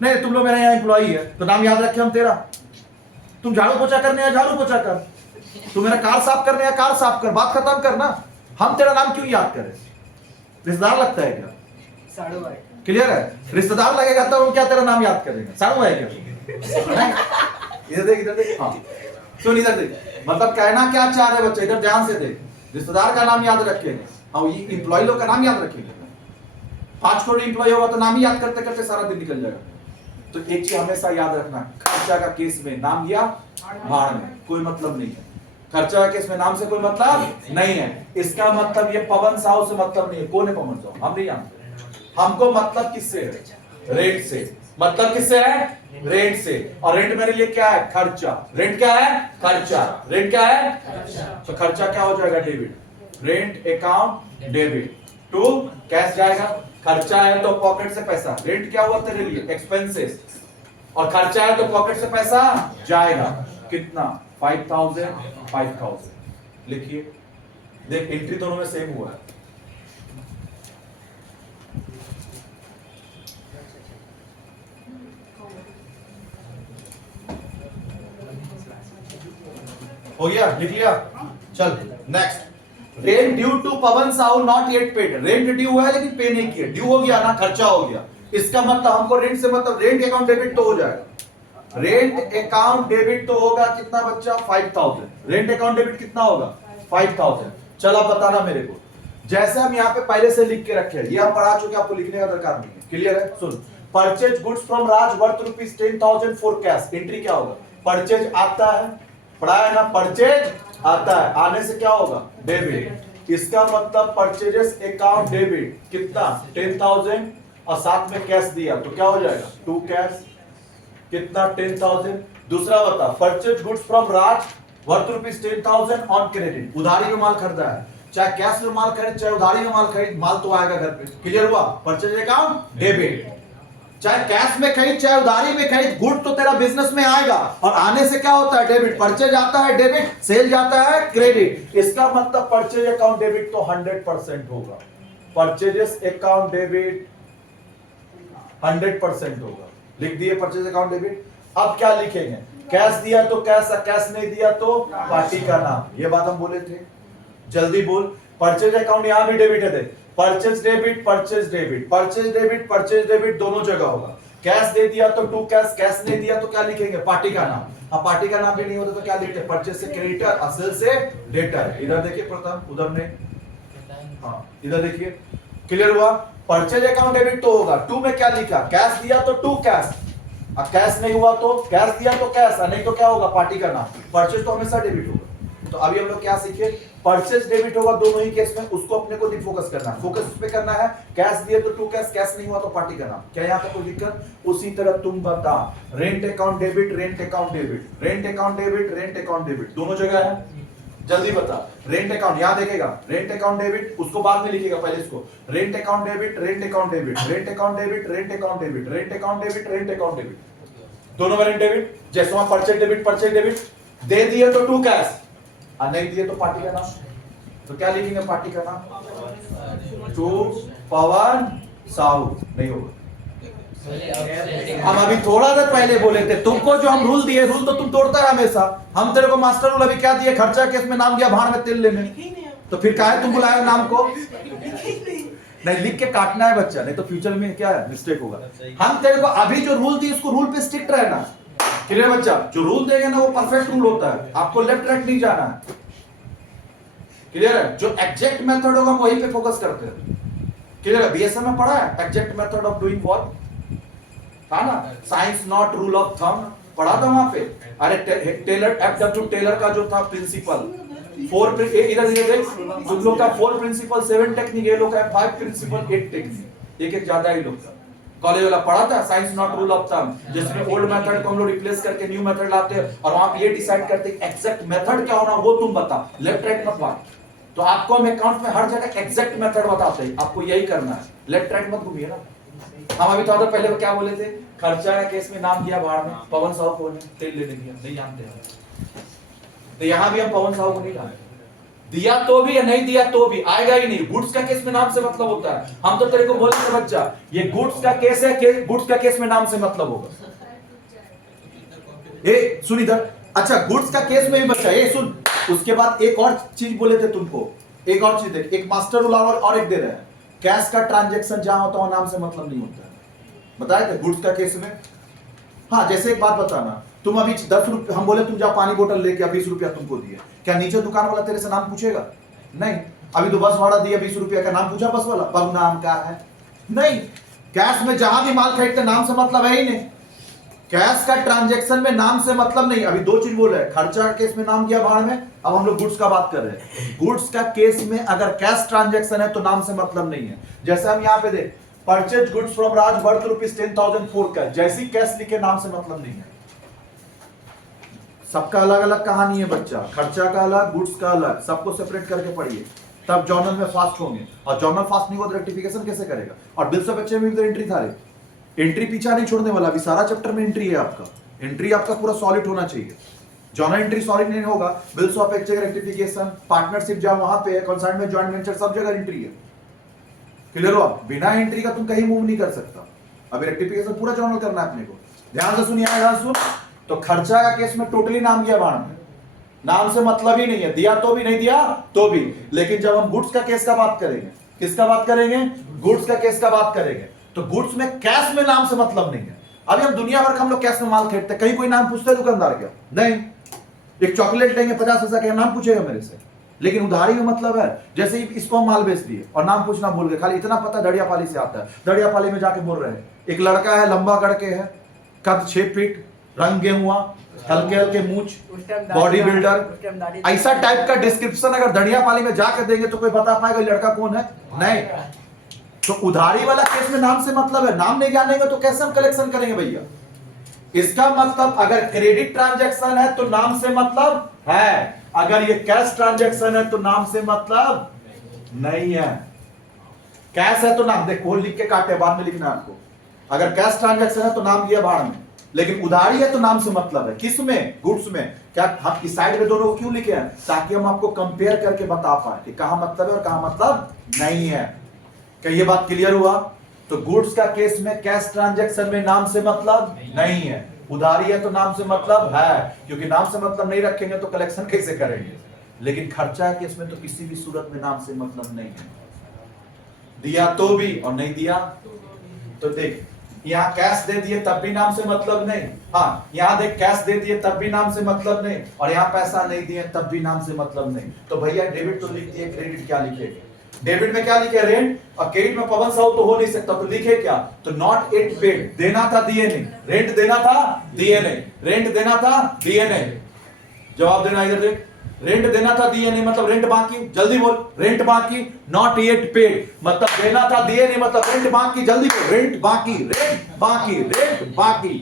नहीं, तुम लोग मेरे यहाँ एम्प्लॉय है तो नाम याद रखे हम तेरा। तुम झाड़ू पोछा करने या झाड़ू पोछा कर, तुम मेरा कार साफ करने या कार साफ कर, बात खत्म करना। हम तेरा नाम क्यों याद करें? रिश्तेदार लगता है क्या? साड़ू भाई क्लियर है, रिश्तेदार लगेगा तो हम क्या तेरा नाम याद करेंगे? साड़ू है क्या? इधर देख, इधर देख, हाँ सुन इधर देख, मतलब कहना क्या चाह रहे बच्चे, इधर ध्यान से देख। रिश्तेदार का नाम याद रखेंगे, हाँ ये एम्प्लॉय लोग का नाम याद रखेंगे। 5 करोड़ एम्प्लॉय होगा तो नाम ही याद करते करते सारा दिन निकल जाएगा। तो एक चीज हमेशा याद रखना, खर्चा का केस में नाम गया भाड़ में, कोई मतलब नहीं है। खर्चा का केस में नाम से कोई मतलब नहीं है। इसका मतलब ये पवन साहू से मतलब नहीं है। कौन है पवन साहू, हम नहीं जानते। हमको मतलब किससे है? रेंट से। मतलब किससे है? रेंट से। और रेंट मेरे लिए क्या है? खर्चा। रेंट क्या है? खर्चा। रेंट क्या है? तो खर्चा क्या हो जाएगा? Debit. Rent account debit to cash जाएगा। खर्चा है तो पॉकेट से पैसा, रेंट क्या हुआ तेरे लिए? एक्सपेंसेस। और खर्चा है तो पॉकेट से पैसा जाएगा, कितना? 5000 5000 लिखिए। देख एंट्री दोनों में सेम हुआ है। हो गया, लिख लिया? चल next, rent due to Pawan Sahu not yet paid. Rent due है लेकिन पे नहीं किया, ड्यू हो गया ना, खर्चा हो गया। इसका मतलब हमको रेंट से मतलब रेंट अकाउंट डेबिट तो हो जाएगा। रेंट अकाउंट डेबिट तो होगा कितना बच्चा? 5000। रेंट अकाउंट डेबिट कितना होगा? 5000। चल आप बताना मेरे को, जैसे हम यहाँ पे पहले से लिख के रखे हैं, ये हम पढ़ा चुके, आपको लिखने का दरकार नहीं है। क्लियर है? सुन, purchase goods from Raj worth ₹10,000 for cash. Entry क्या होगा? परचेज आता है, पढ़ा है ना, परचेज आता है, आने से क्या होगा? डेबिट। इसका मतलब परचेजेस अकाउंट डेबिट कितना? 10,000 और साथ में कैश दिया तो क्या हो जाएगा? To cash. कितना? 10,000। दूसरा बता, purchase goods from Raj worth ₹10,000 on credit. उधारी में माल खरीदा है, चाहे कैश में माल खरीद चाहे उधारी में माल खरीद, माल तो आएगा घर पे। क्लियर हुआ? Purchase account debit. चाहे कैश में खरीद चाहे उधारी में खरीद, गुड तो तेरा बिजनेस में आएगा, और आने से क्या होता है? डेबिट। परचेज आता है डेबिट, सेल जाता है क्रेडिट। इसका मतलब परचेज अकाउंट डेबिट तो 100% होगा। परचेजेस अकाउंट डेबिट 100% होगा। लिख दिए परचेज अकाउंट डेबिट। अब क्या लिखेंगे? कैश दिया तो कैश, कैश नहीं दिया तो पार्टी का नाम। ये बात हम बोले थे, जल्दी बोल। परचेज अकाउंट यहां भी डेबिट है, देख, purchase debit purchase debit, purchase debit purchase debit दोनों जगह होगा। कैश दे दिया तो टू कैश, कैश नहीं दिया तो क्या लिखेंगे? पार्टी का नाम। हाँ पार्टी का नाम भी नहीं होता तो क्या लिखते हैं? परचेज से क्रेडिटर, असेल से डेटर। इधर देखिए प्रथम, उधर नहीं, हाँ इधर देखिए। क्लियर हुआ? परचेज अकाउंट डेबिट तो होगा। टू में क्या लिखा? कैश दिया तो टू कैश, कैश नहीं हुआ तो कैश दिया तो कैश, नहीं तो क्या होगा? पार्टी का नाम। परचेज तो हमेशा डेबिट होगा। तो अभी हम लोग क्या सीखे? परचेज डेबिट होगा दोनों ही केस में, उसको अपने को फोकस करना है। फोकस उस पे करना है, कैश दिए तो टू कैश, कैश नहीं हुआ तो पार्टी का नाम। क्या यहाँ पे कोई दिक्कत? उसी तरह तुम बता, rent account debit, rent account debit, rent account debit, rent account debit दोनों जगह है। जल्दी बता। रेंट अकाउंट यहाँ देखेगा, रेंट अकाउंट डेबिट, उसको बाद में लिखेगा, पहले इसको rent account debit, rent account debit, rent account debit, rent account debit, rent account debit, rent account debit, दोनों में रेंट डेबिट। जैसे वहां परचेज डेबिट दे दिए तो टू कैश, और नहीं दिए तो पार्टी का नाम। तो क्या लिखेंगे पार्टी का नाम? टू पवन साहू। नहीं होगा। हम अभी थोड़ा देर पहले बोले थे तुमको जो हम रूल दिए, रूल तो तुम तोड़ता है हमेशा। हम तेरे को मास्टर रूल अभी क्या दिए? खर्चा केस में नाम दिया भाड़ में तेल लेने, तो फिर काहे तुम बुलाए नाम को? नहीं, लिख के काटना है बच्चा, नहीं तो फ्यूचर में क्या है मिस्टेक होगा। हम तेरे को अभी जो रूल दिए उसको रूल पे स्ट्रिक्ट रहना। क्लियर बच्चा? जो रूल देंगे ना वो परफेक्ट रूल होता है, आपको लेफ्ट राइट नहीं जाना है। क्लियर है? जो एग्जैक्ट मेथड होगा वहीं पे फोकस करते हैं। क्लियर है? बीएसएम में पढ़ा है exact method of doing work, था ना? Science not rule of thumb पढ़ा था वहां पे। अरे टेलर एफडब्ल्यू टेलर का जो था प्रिंसिपल, फोर इधर ये देख, तुम लोग का 4 प्रिंसिपल 7 टेक्निक, ये लोग का 5 प्रिंसिपल 8 टेक्निक, एक ज्यादा ही लोग का। कॉलेज वाला पढ़ा था science not rule of thumb, जिसमें ओल्ड मेथड को हम लोग रिप्लेस करके न्यू मेथड लाते हैं, और वहां पे ये डिसाइड करते हैं एग्जैक्ट मेथड क्या होना वो तुम बता, लेफ्ट राइट मत बात। तो आपको हम अकाउंट में हर जगह एग्जैक्ट मेथड बताते हैं, आपको यही करना है, लेफ्ट राइट मत घूमिए ना। हम अभी थोड़ा पहले क्या बोले थे? खर्चा का केस में नाम दिया भाड़ में, पवन साहू को तेल लेने दिया, नहीं जानते हैं। तो यहाँ भी हम पवन साहू को नहीं लाए, दिया तो भी या नहीं दिया तो भी आएगा ही नहीं। गुड्स का केस में नाम से मतलब होता है। हम तो तेरे को बोले थे बच्चा, ये गुड्स का केस है, गुड्स का केस में नाम से मतलब होगा। ए सुन इधर, अच्छा गुड्स का केस में भी बच्चा ये सुन। उसके बाद एक और चीज बोले थे तुमको, एक और चीज देख, एक मास्टर रूल और एक दे रहे हैं, कैश का ट्रांजैक्शन जहां होता है नाम से मतलब नहीं होता है। बताए थे गुड्स का केस में। हाँ, जैसे एक बात बताना, तुम अभी 10 रुपए, हम बोले तुम जा पानी बोतल लेके 20 रुपया तुमको दिए, क्या नीचे दुकान वाला तेरे से नाम पूछेगा? नहीं। अभी तो बस भाड़ा दिया 20 रुपया का, नाम पूछा बस वाला? पब नाम का है? नहीं। कैश में जहां भी माल खरीदते नाम से मतलब है ही नहीं। कैश का ट्रांजैक्शन में नाम से मतलब नहीं। अभी 2 चीज बोले, खर्चा का केस में नाम किया भाड़ में, अब हम लोग गुड्स का बात कर रहे हैं। गुड्स का केस में अगर कैश ट्रांजैक्शन है तो नाम से मतलब नहीं है। जैसे हम यहाँ पे देख, purchase goods from Raj worth ₹10,004 का, जैसी कैश लिखे नाम से मतलब नहीं है। सबका अलग अलग कहानी है बच्चा, खर्चा का अलग, गुड्स का अलग, सबको सेपरेट करके पढ़िए, तब जर्नल में फास्ट होंगे। और जर्नल फास्ट नहीं हो तो रेक्टिफिकेशन कैसे करेगा? और बिल्स ऑफ एक्सचेंज में भी तो एंट्री था रे, एंट्री पीछा नहीं छोड़ने वाला। अभी सारा चैप्टर में एंट्री है आपका, एंट्री आपका पूरा सॉलिड होना चाहिए। जर्नल एंट्री सॉलिड नहीं होगा, bills of exchange, rectification, partnership जहां वहां पे है, कंसाइनमेंट, जॉइंट वेंचर, सब जगह एंट्री है। क्लियर हो? बिना एंट्री का तुम कहीं मूव नहीं कर सकता। अभी रेक्टिफिकेशन पूरा जर्नल करना है अपने को। ध्यान से सुनिए, ध्यान सुन। तो खर्चा का केस में टोटली नाम दिया भाड़ में, नाम से मतलब ही नहीं है, दिया तो भी नहीं दिया तो भी। लेकिन जब हम गुड्स का केस का बात करेंगे, किसका बात करेंगे? गुड्स का केस का बात करेंगे, तो गुड्स में कैश में नाम से मतलब नहीं है। अभी हम दुनिया भर का हम लोग कैश में माल खरीदते हैं, कहीं कोई नाम पूछता है दुकानदार क्या? नहीं। एक चॉकलेट लेंगे 50 पैसा का, नाम पूछेगा मेरे से? लेकिन उधारी में मतलब है, जैसे इसको हम माल बेच दिए और नाम पूछना भूल गए, खाली इतना पता दड़ियापाली से आता है, दड़ियापाली में जाके बोल रहे हैं एक लड़का है, लंबा करके है, कद 6 फीट, रंग गेहुआ, हल्के हल्के मूंछ, बॉडी बिल्डर, ऐसा टाइप का डिस्क्रिप्शन अगर दड़ियापाली में जाकर देंगे तो कोई बता पाएगा लड़का कौन है? नहीं। तो उधारी वाला केस में नाम से मतलब है, नाम नहीं जानेंगे तो कैसे हम कलेक्शन करेंगे भैया? इसका मतलब अगर क्रेडिट ट्रांजैक्शन है तो नाम से मतलब है, अगर ये कैश ट्रांजैक्शन है तो नाम से मतलब नहीं है। कैश है तो नाम, देखो लिख के काटे, बाद में लिखना आपको। अगर कैश ट्रांजैक्शन है तो नाम दिया भाड़ में, लेकिन उधारी है तो नाम से मतलब है। किसमें? गुड्स में। क्या हम इस साइड में दोनों को क्यों लिखे हैं? ताकि हम आपको कंपेयर करके बता पाए कि कहां मतलब है और कहां मतलब नहीं है। क्या ये बात क्लियर हुआ? तो गुड्स का केस में कैश ट्रांजैक्शन में नाम से मतलब नहीं है, उधारी है तो नाम से मतलब है, क्योंकि नाम से मतलब नहीं रखेंगे तो कलेक्शन कैसे करेंगे? लेकिन खर्चा के केस में तो किसी भी सूरत में नाम से मतलब नहीं है, दिया तो भी और नहीं दिया तो। देख यहाँ कैश दे दिए तब भी नाम से मतलब नहीं, हाँ यहाँ देख कैश दे दिए तब भी नाम से मतलब नहीं, और यहाँ पैसा नहीं दिए तब भी नाम से मतलब नहीं। तो भैया डेबिट तो लिख दिए, क्रेडिट क्या लिखेगा? डेबिट में क्या लिखे? रेंट, और क्रेडिट में पवन साहू तो हो नहीं सकता, तो लिखे क्या? तो नॉट इट पेड, देना था दिए नहीं, रेंट देना था दिए नहीं, रेंट देना था दिए नहीं। जवाब देना इधर देख, रेंट देना था दिए नहीं मतलब रेंट बाकी, जल्दी बोल, रेंट बाकी, नॉट येट पेड मतलब देना था दिए नहीं मतलब रेंट बाकी, जल्दी बोल, रेंट बाकी, रेंट बाकी, रेंट बाकी।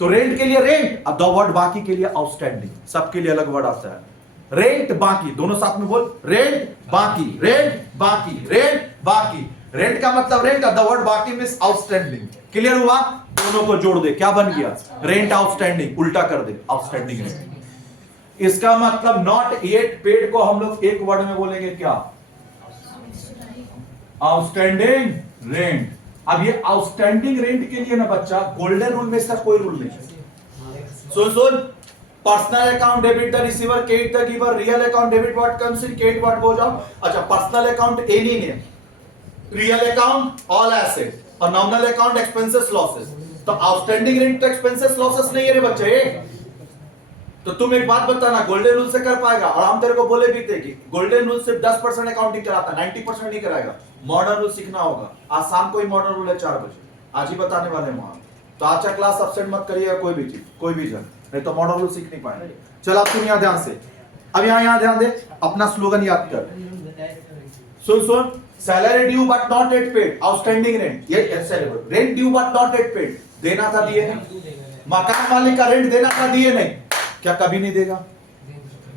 तो रेंट के लिए रेंट, और द वर्ड बाकी के लिए आउटस्टैंडिंग, सबके लिए अलग वर्ड आता है। रेंट बाकी, दोनों साथ में बोल, रेंट बाकी, रेंट बाकी, रेंट बाकी। रेंट का मतलब रेंट, द वर्ड बाकी मींस आउटस्टैंडिंग। क्लियर हुआ? दोनों को जोड़ दे, क्या बन गया? रेंट आउटस्टैंडिंग, उल्टा कर दे, आउटस्टैंडिंग रेंट। इसका मतलब नॉट येट पेड को हम लोग एक वर्ड में बोलेंगे क्या? Outstanding rent. अब ये आउटस्टैंडिंग रेंट के लिए ना बच्चा, गोल्डन रूल में इसका कोई रूल नहीं। सुन, personal account debit the receiver, credit the giver, real account debit what comes in, credit what goes out. अच्छा, personal account any name, real account all asset, और नॉमिनल अकाउंट एक्सपेंसेस लॉसेस। तो outstanding rent तो expenses losses नहीं है रे बच्चे। तो तुम एक बात बताना, गोल्डन रूल से कर पाएगा? और हम तेरे को बोले भी थे कि गोल्डन रूल सिर्फ 10% अकाउंटिंग कराता, 90% नहीं कराएगा। मॉडर्न रूल सीखना होगा। आज शाम को ही मॉडर्न रूल है 4 बजे, आज ही बताने वाले हैं वहां। तो आज का क्लास अब्सेंट मत करिएगा, कोई भी चीज, कोई भी जन, नहीं तो मॉडर्न रूल सीख नहीं पाएंगे। चल अब तुम यहां ध्यान से, अब यहां ध्यान दे, अपना स्लोगन याद कर। सुन, salary due but not yet paid, outstanding rent, ये salary rent due but not yet paid, देना था दिए नहीं। मकान मालिक का रेंट देना था दिए नहीं, क्या कभी नहीं देगा?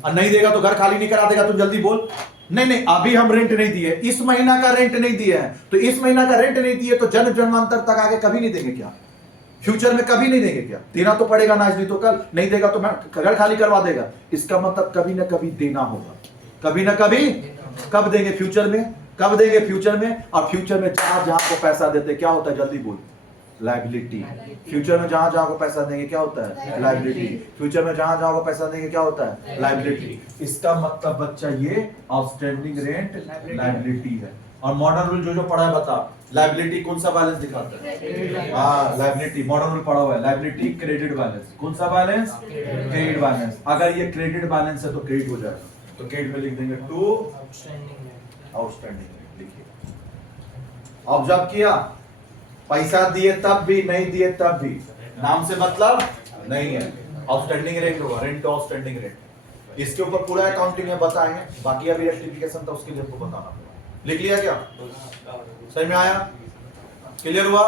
और नहीं देगा तो घर खाली नहीं करा देगा? तुम जल्दी बोल। नहीं, अभी हम रेंट नहीं दिए, इस महीना का रेंट नहीं दिए हैं, तो इस महीना का रेंट नहीं दिए तो जन्म जन्मांतर तक आगे कभी नहीं देंगे क्या? फ्यूचर में कभी नहीं देंगे क्या? देना तो पड़ेगा ना, इसलिए तो कल नहीं देगा तो घर खाली करवा देगा। इसका मतलब कभी ना कभी देना होगा, कभी ना कभी। कब देंगे? फ्यूचर में। कब देंगे? फ्यूचर में। और फ्यूचर में जहां जहां को पैसा देते क्या होता है? जल्दी बोल। लायबिलिटी। फ्यूचर में जहां जहां को पैसा देंगे क्या होता है? लायबिलिटी। फ्यूचर में जहां जहां को पैसा देंगे क्या होता है? लायबिलिटी। इसका मतलब बच्चा ये आउटस्टैंडिंग रेंट लायबिलिटी है। और मॉडर्न रूल जो पढ़ा है बता, लायबिलिटी कौन सा बैलेंस दिखाता है? हाँ, लायबिलिटी मॉडर्न रूल पढ़ा हुआ है। लायबिलिटी क्रेडिट बैलेंस, कौन सा बैलेंस? Credit balance. अगर ये क्रेडिट बैलेंस है तो क्रेडिट हो जाएगा, तो क्रेडिट में लिख देंगे टू आउटस्टैंडिंग। लिखिए, ऑब्जर्व किया? पैसा दिए तब भी, नहीं दिए तब भी, नाम से मतलब नहीं है। आउटस्टैंडिंग रेंट होगा, रेंट टू आउटस्टैंडिंग रेंट। इसके ऊपर पूरा अकाउंटिंग में बताएंगे, बाकी अभी रेक्टिफिकेशन था उसके लिए आपको बताना पड़ेगा। लिख लिया क्या? सही में आया? क्लियर हुआ?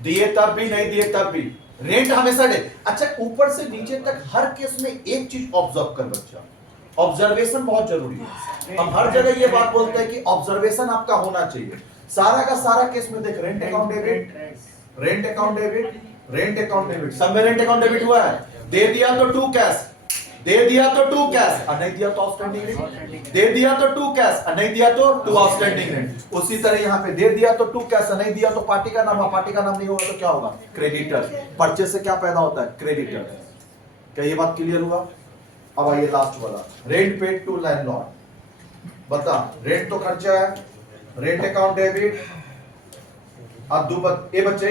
दिए तब भी, नहीं दिए तब भी, रेंट हमेशा दे। अच्छा, ऊपर से नीचे तक हर केस में एक चीज ऑब्जर्व कर बच्चा, ऑब्जर्वेशन बहुत जरूरी है। हम हर जगह ये बात बोलते हैं कि ऑब्जर्वेशन आपका होना चाहिए। सारा का सारा केस में देख, rent account debit, rent account debit, rent account debit, सब में रेंट अकाउंट डेबिट हुआ है। दे दिया तो टू कैश, दे दिया तो टू कैश, और नहीं दिया तो आउटस्टैंडिंग रेंट। दे दिया तो टू कैश, और नहीं दिया तो टू आउटस्टैंडिंग रेंट। उसी तरह यहाँ पे दे दिया तो टू कैश, और नहीं दिया तो पार्टी का नाम, पार्टी का नाम नहीं होगा तो क्या होगा? क्रेडिटर। परचेज से क्या पैदा होता है? क्रेडिटर। क्या ये बात क्लियर हुआ? अब आइए लास्ट वाला, रेंट पेड टू लैंडलॉर्ड। बता, रेंट तो खर्चा है, रेंट अकाउंट डेबिट। अब ए बच्चे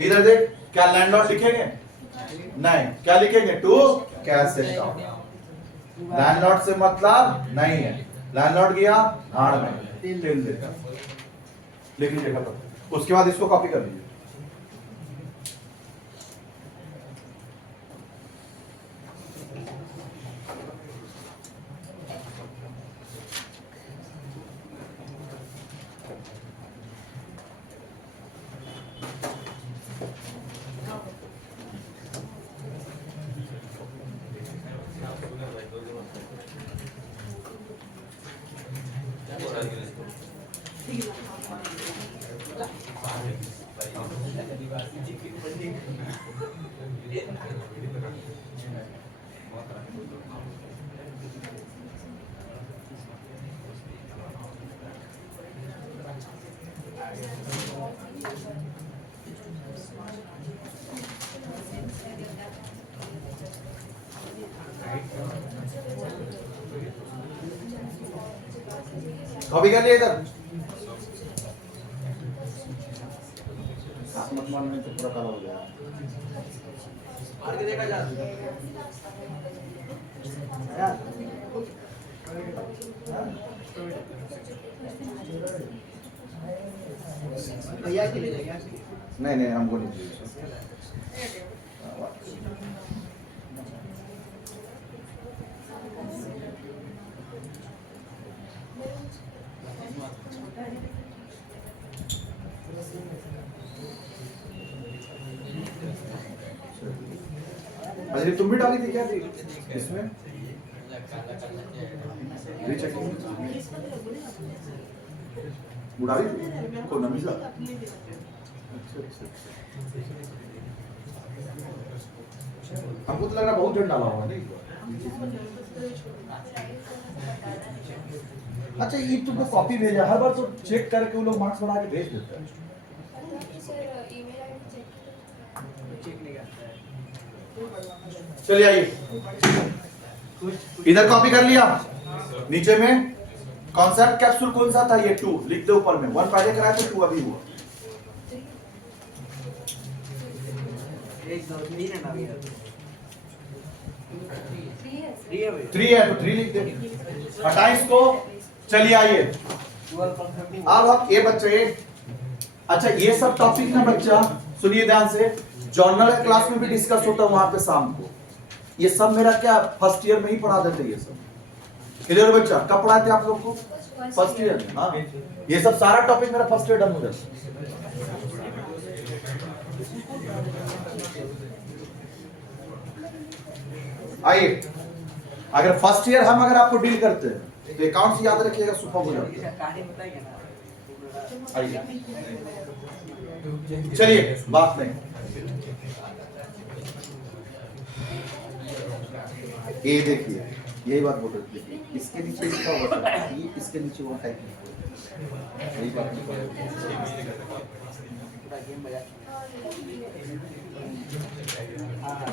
इधर देख, क्या लैंडलॉर्ड लिखेंगे? नहीं, क्या लिखेंगे? To cash account. लैंडलॉर्ड से मतलब नहीं है, लैंडलॉर्ड गया भाड़ में, तेल देता। लिख लीजिए, खत्म। उसके बाद इसको कॉपी कर लीजिए। कॉपी कर लिया इधर, मत मानने तो पूरा काला हो गया। आगे देखा जा भैया के लिए क्या? नहीं हमको नहीं चाहिए। अरे तुम भी डाली थी क्या थी इसमें? रीचेकिंग उड़ाई को नमीजा हमको तो लग रहा बहुत जन डाला हुआ नहीं। अच्छा ये तुमको कॉपी भेजा हर बार तो चेक करके वो लोग मार्क्स बना के भेज देते हैं। चलिए आइए इधर कॉपी कर लिया। नीचे में कॉन्सेप्ट कैप्सूल कौन सा था? ये 2 लिख दो ऊपर में। 1 पहले कराया तो 2 अभी हुआ। 1 2 3 है ना भैया? 3 है तो 3 लिख दे। 28 को चलिए आइए अब हम ये बच्चे। अच्छा ये सब टॉपिक ना बच्चा सुनिए ध्यान से, जर्नल क्लास में भी डिस्कस होता है वहां पे शाम को। ये सब मेरा क्या फर्स्ट ईयर में ही पढ़ा देते ये सब। क्लियर बच्चा? कब पढ़ाए थे आप लोग को? फर्स्ट ईयर में। हाँ ये सब सारा टॉपिक मेरा फर्स्ट ईयर डन हो जाता। आइए अगर फर्स्ट ईयर हम अगर आपको डील करते हैं तो अकाउंट्स याद रखिएगा, सुपर हो जाता है। आइए चलिए बात नहीं, ये देखिए यही बात बोल रहे थे। इसके नीचे लिखा होगा ये, इसके नीचे वो टाइप यही बात।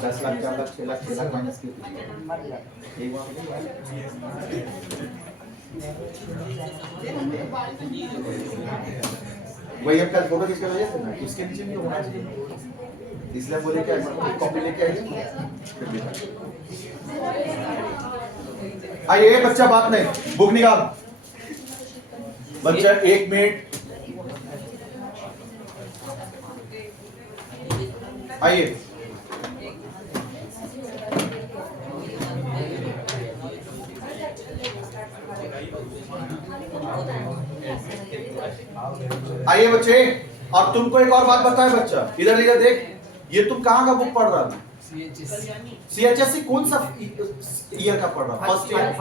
10 लाख 4 लाख 6 लाख 6 लाख माइनस के यही बात। वही हम कल फोटो खींच कर भेजे थे ना, इसके नीचे भी होना चाहिए, इसलिए बोले क्या कॉपी लेके आइए। आइए बच्चा बात नहीं, बुक निकाल बच्चा 1 मिनट। आइए आइए बच्चे। और तुमको एक और बात बताए बच्चा, इधर इधर देख, ये तुम कहाँ का बुक पढ़ रहा था? CHSC कौन सा ईयर का पढ़ रहा? First year.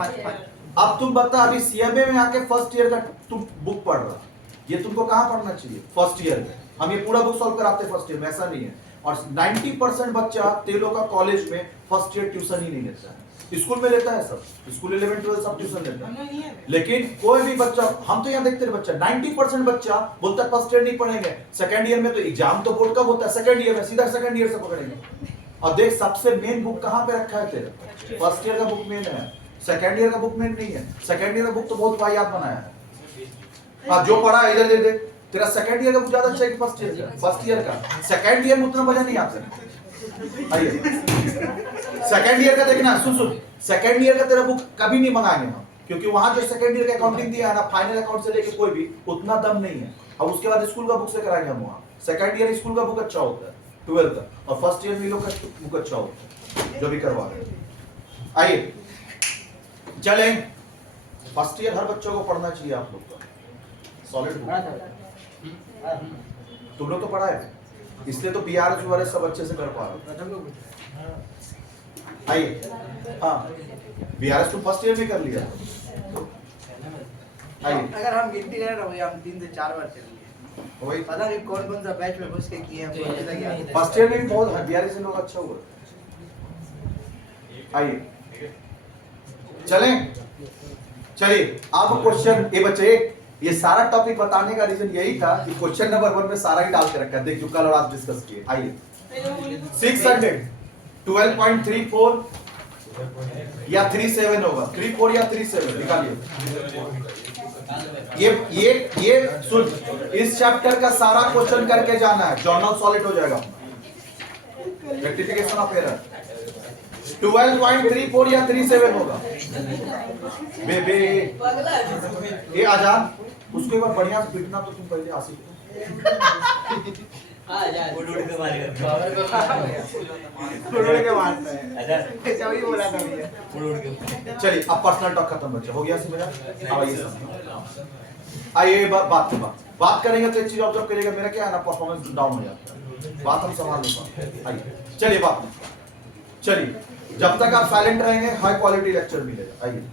अब तुम बता, अभी CMA में आके फर्स्ट ईयर का तुम बुक पढ़ रहा, ये तुमको कहाँ पढ़ना चाहिए? फर्स्ट ईयर में। हम ये पूरा बुक सॉल्व कराते हैं फर्स्ट ईयर में, ऐसा नहीं है। और 90% बच्चा तेलों का कॉलेज में फर्स्ट ईयर ट्यूशन ही नहीं लेता है। स्कूल में लेता है सब, स्कूल 11 12 सब ट्यूशन लेता है, लेकिन कोई भी बच्चा, हम तो यहाँ देखते हैं बच्चा 90% बच्चा बोलता है फर्स्ट ईयर नहीं पढ़ेंगे, सेकंड ईयर में तो एग्जाम तो बोर्ड का होता है, सेकंड ईयर में सीधा सेकंड ईयर से पकड़ेंगे। और देख सबसे मेन बुक कहाँ पे रखा है तेरा? फर्स्ट ईयर का बुक मेन है, सेकंड ईयर का बुक मेन नहीं है। सेकंड ईयर का बुक तो बहुत वाहियात बनाया है। अब जो पढ़ा है इधर दे दे, तेरा सेकंड ईयर का बुक ज्यादा अच्छा है कि फर्स्ट ईयर का? फर्स्ट ईयर का। सेकंड ईयर में उतना मजा नहीं आता। आइए सेकंड ईयर का देखना, सुन सुन, सेकंड ईयर का तेरा बुक कभी नहीं मंगाएंगे हम, क्योंकि वहां जो सेकंड ईयर का अकाउंटिंग दिया है ना, फाइनल अकाउंट से लेके कोई भी उतना दम नहीं है। अब उसके बाद स्कूल का बुक से कराएंगे हम वहां। सेकंड ईयर स्कूल का बुक अच्छा होता है 12 का, और फर्स्ट ईयर में लोग का बुक अच्छा होता है जो भी करवा रहे हैं। आइए चलें, फर्स्ट ईयर हर बच्चों को पढ़ना चाहिए आप लोग का सॉलिड बुक। तुम लोग तो पढ़ा है, इसलिए तो PRS वगैरह सब अच्छे से कर पा रहे हो। आइए हाँ, BRS तो फर्स्ट ईयर में कर लिया। आइए अगर हम गिनती करें ना भैया, हम 3 से 4 बार चल लिए, वही पता नहीं कौन कौन सा बैच में घुस के किए हैं। फर्स्ट ईयर में भी बहुत BRS से लोग अच्छा हुआ। आइए चलें, चलिए अब क्वेश्चन। ये बच्चे, ये सारा टॉपिक बताने का रीजन यही था कि क्वेश्चन नंबर 1 में सारा ही डाल के रखा है, देख जो कल और आज डिस्कस किए। आइए 612.34 या 37 होगा, 34 या 37 निकालिए। ये सुन, इस चैप्टर का सारा क्वेश्चन करके जाना है, जर्नल सॉलिड हो जाएगा। रेक्टिफिकेशन ऑफ एरर 12.34 या 37 होगा। बे ये आजाद, उसको एक बार बढ़िया से पीटना तो तुम पहले आसिफ उड़ के मारेगा। ऐसा ही बोला था भैया। चलिए अब पर्सनल टॉक खत्म बच्चा, हो गया मेरा। अब आइए आइए बात करेंगे तो एक चीज ऑब्जर्व करिएगा, मेरा क्या है ना, परफॉर्मेंस डाउन हो जाता है, बात हम संभाल नहीं पाते। आइए चलिए बात, चलिए जब तक आप साइलेंट रहेंगे हाई क्वालिटी लेक्चर मिलेगा। आइए,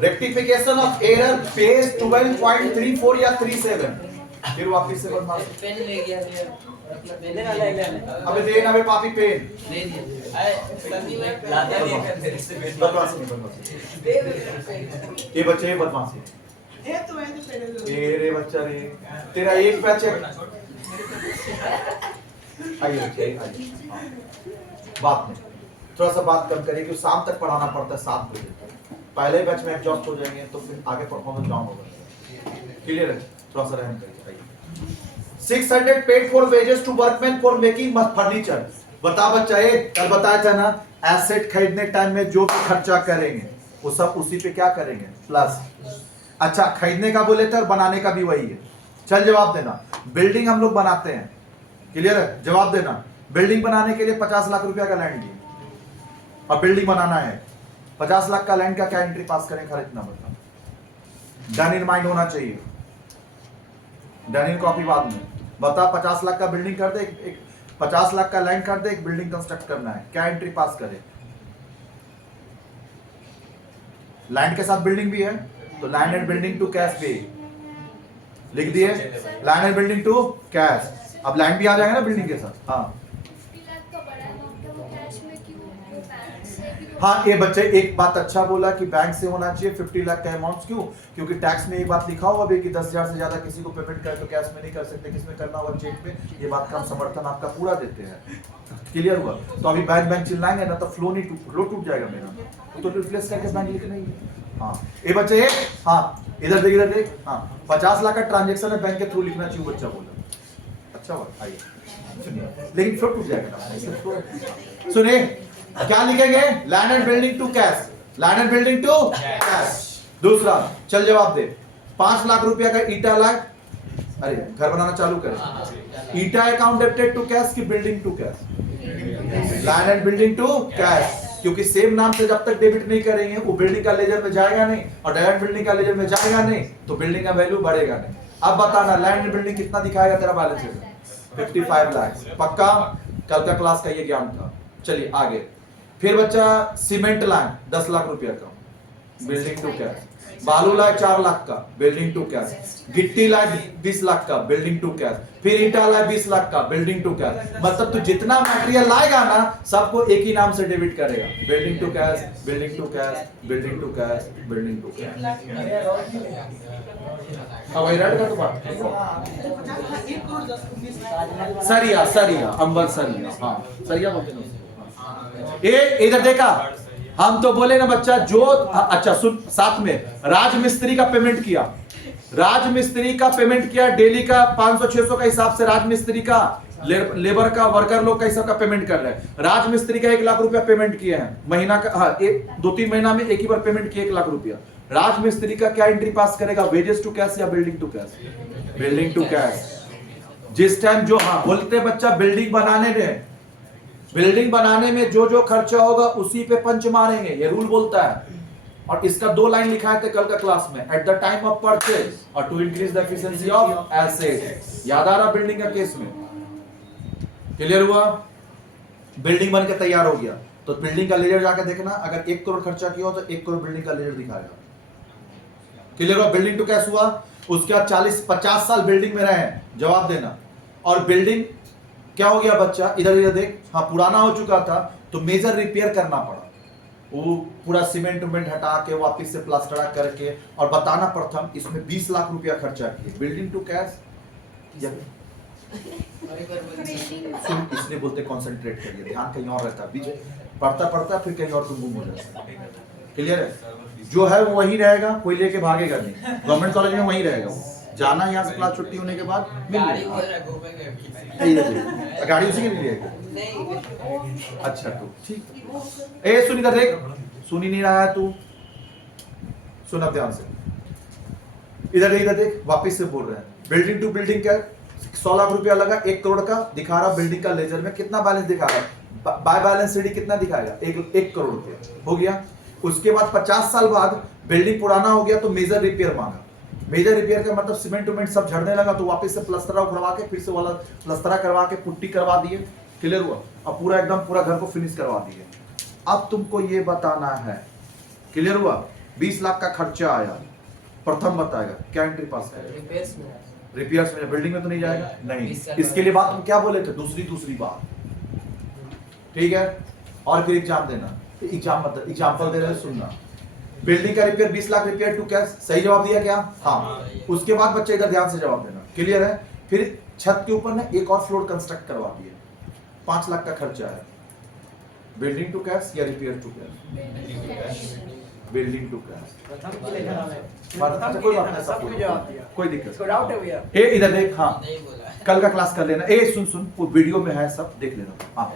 रेक्टिफिकेशन ऑफ एरर पेज 12.34 या 37। फिर वापिस से बदमाश, पेन ले गया ये पेन ले गया अबे दे ना बे पापी पेन। ले दिया अरे सनी में लाता नहीं बदमाश नहीं, बदमाश ये बच्चे ये बदमाश है। ए रे बच्चा रे, तेरा एक पैच है। आइए आइए, हाँ। बात नहीं, थोड़ा सा बात कम करिए, क्योंकि शाम तक पढ़ाना पड़ता है 7 बजे। पहले बैच में एग्जॉस्ट हो जाएंगे तो फिर आगे परफॉर्मेंस डाउन होगा। क्लियर है? थोड़ा सा रहम करिए। 600 paid for wages to workman for making furniture. बता बच्चा, ये कल बताया था ना, एसेट खरीदने टाइम में जो भी खर्चा करेंगे वो सब उसी पे क्या करेंगे, प्लस। अच्छा, खरीदने का बोले थे और बनाने का भी वही है। चल जवाब देना। बिल्डिंग हम लोग बनाते हैं, क्लियर है? जवाब देना। बिल्डिंग बनाने के लिए 50 लाख रुपया का लैंड लिए और बिल्डिंग बनाना है। 50 लाख का लैंड का क्या एंट्री पास करें, खरीदना बताओ। डन इन माइंड होना चाहिए, डन इन कॉपी बाद में। बता, 50 लाख का बिल्डिंग कर दे, एक 50 लाख का लैंड कर दे, एक बिल्डिंग कंस्ट्रक्ट करना है, क्या एंट्री पास करे? लैंड के साथ बिल्डिंग भी है तो land and building to cash भी लिख दिए, land and building to cash. अब लैंड भी आ जाएगा ना बिल्डिंग के साथ। हाँ हाँ, ये बच्चे एक बात अच्छा बोला कि बैंक से होना चाहिए 50 लाख का अमाउंट। क्यों? क्योंकि टैक्स में एक बात लिखा हुआ भी कि 10,000 से ज्यादा किसी को पेमेंट करे तो कैश में नहीं कर सकते, किसमें करना होगा, चेक पे। ये बात का हम समर्थन आपका पूरा देते हैं। क्लियर हुआ? तो अभी बैंक चिल्लाएंगे ना तो फ्लो नहीं फ्लो टूट जाएगा मेरा, तो रिप्लेस करके बैंक लिख नहीं है। हाँ ये बच्चे, ये हाँ इधर देख, इधर देख। हाँ 50 लाख का ट्रांजेक्शन है, बैंक के थ्रू लिखना चाहिए, बच्चा बोला। अच्छा हुआ, आइए लेकिन फ्लो टूट जाएगा। सुनिए क्या लिखेंगे, land and building to cash, land and building to cash. दूसरा, चल जवाब दे। 5 लाख रुपया का ईटा लाख, अरे घर बनाना चालू करें। ईटा अकाउंट डेबिटेड टू कैश की building to cash? Land and building to cash, क्योंकि सेम नाम से जब तक डेबिट नहीं करेंगे वो बिल्डिंग का लेजर में जाएगा नहीं और डायरेक्ट बिल्डिंग का लेजर में जाएगा नहीं, तो बिल्डिंग का वैल्यू बढ़ेगा नहीं। अब बताना लैंड एंड बिल्डिंग कितना दिखाएगा तेरा बैलेंस शीट? 55 लाख। पक्का? कल का क्लास का ये ज्ञान था। चलिए आगे। फिर बच्चा सीमेंट लाइन 10 लाख रुपया का, बिल्डिंग टू कैश। बालू लाइन 4 लाख का, बिल्डिंग टू कैश। गिट्टी लाइन 20 लाख का, बिल्डिंग टू कैश। फिर ईटा लाइन 20 लाख का, बिल्डिंग टू कैश। मतलब तू जितना मटेरियल लाएगा ना सबको एक ही नाम से डेबिट करेगा, building to cash, building to cash, building to cash, building to cash. अब वही रेड का तो बात सरिया, सरिया अंबर सरिया। हाँ सरिया बोलते हैं। ए इधर देखा, हम तो बोले ना बच्चा जो अच्छा सुन, साथ में राजमिस्त्री का पेमेंट किया, राजमिस्त्री का पेमेंट किया, डेली का 500-600 का हिसाब से राजमिस्त्री का, लेबर का, वर्कर लोग का हिसाब का पेमेंट कर रहे हैं। राजमिस्त्री का 1 लाख रुपया पेमेंट किए हैं महीना का। हाँ 2-3 महीना में एक ही बार पेमेंट किया 1 लाख रुपया। राजमिस्त्री का क्या एंट्री पास करेगा, वेजेस टू कैश या building to cash? Building to cash. जिस टाइम जो हाँ बोलते बच्चा बिल्डिंग बनाने में, बिल्डिंग बनाने में जो जो खर्चा होगा उसी पे पंच मारेंगे, ये रूल बोलता है। और इसका 2 लाइन लिखा है कल का क्लास में, at the time of purchase और to increase the efficiency of asset. याद आ रहा बिल्डिंग का केस में? क्लियर हुआ? बिल्डिंग बन के तैयार हो गया तो बिल्डिंग का लेजर जाकर देखना, अगर 1 करोड़ खर्चा किया हो तो 1 करोड़ बिल्डिंग का लेजर दिखाएगा। क्लियर हुआ? बिल्डिंग टू कैश हुआ। उसके बाद 40-50 साल बिल्डिंग में रहे, जवाब देना। और बिल्डिंग क्या हो गया बच्चा, इधर इधर देख, हाँ पुराना हो चुका था तो मेजर रिपेयर करना पड़ा, वो पूरा सीमेंट उमेंट हटा के वापस से प्लास्टर करके, और बताना प्रथम इसमें 20 लाख रुपया खर्चा किए। बिल्डिंग टू कैश इसलिए बोलते कंसंट्रेट करिए, ध्यान कहीं और रहता है, बीच पढ़ता पढ़ता फिर कहीं और तुम गुम हो जाता। क्लियर है? जो है वो वही रहेगा, कोई लेके भागेगा नहीं। गवर्नमेंट कॉलेज में वही रहेगा वो, जाना यहाँ से क्लास छुट्टी होने के बाद गाड़ी उसी के लिए अच्छा तो ठीक। ए सुन इधर देख, सुन ही नहीं रहा है तू, सुन अब ध्यान से, इधर देख, वापिस से बोल रहे हैं। बिल्डिंग टू बिल्डिंग का 100 लाख रुपया लगा, 1 करोड़ का दिखा रहा बिल्डिंग का लेजर में, कितना बैलेंस दिखा रहा है? बाय बैलेंस शीट कितना दिखाएगा? 1 करोड़ रुपया हो गया। उसके बाद 50 साल बाद बिल्डिंग पुराना हो गया तो मेजर रिपेयर मांगा। मेजर रिपेयर का मतलब सीमेंट उमेंट सब झड़ने लगा तो वापस से प्लास्टरा उखड़वा के फिर से वाला प्लास्टरा करवा के पुट्टी करवा दिए। क्लियर हुआ? अब पूरा एकदम पूरा घर को फिनिश करवा दिए। अब तुमको ये बताना है, क्लियर हुआ? 20 लाख का खर्चा आया, प्रथम बताएगा क्या एंट्री पास करेगा? रिपेयर्स में रिपेयर्स में, बिल्डिंग में तो नहीं जाएगा, नहीं। 20 साल इसके लिए बात हम क्या बोले थे? दूसरी बात, ठीक है। और फिर एग्जाम देना, एग्जाम्पल दे रहे सुनना। बिल्डिंग का repair 20 lakh, repair to cash, सही जवाब दिया क्या? हाँ। उसके बाद बच्चे इधर ध्यान से जवाब देना, क्लियर है? फिर छत के ऊपर ना एक और फ्लोर कंस्ट्रक्ट करवा दिए, 5 लाख का खर्चा है। बिल्डिंग टू कैश या repair to cash? Building to cash. कोई बात नहीं, सबको जवाब दिया। कोई दिक्कत इसको डाउट है भैया? ए इधर देख, हाँ नहीं बोला कल का क्लास कर लेना। ए सुन वो वीडियो में है, सब देख लेना। हाँ,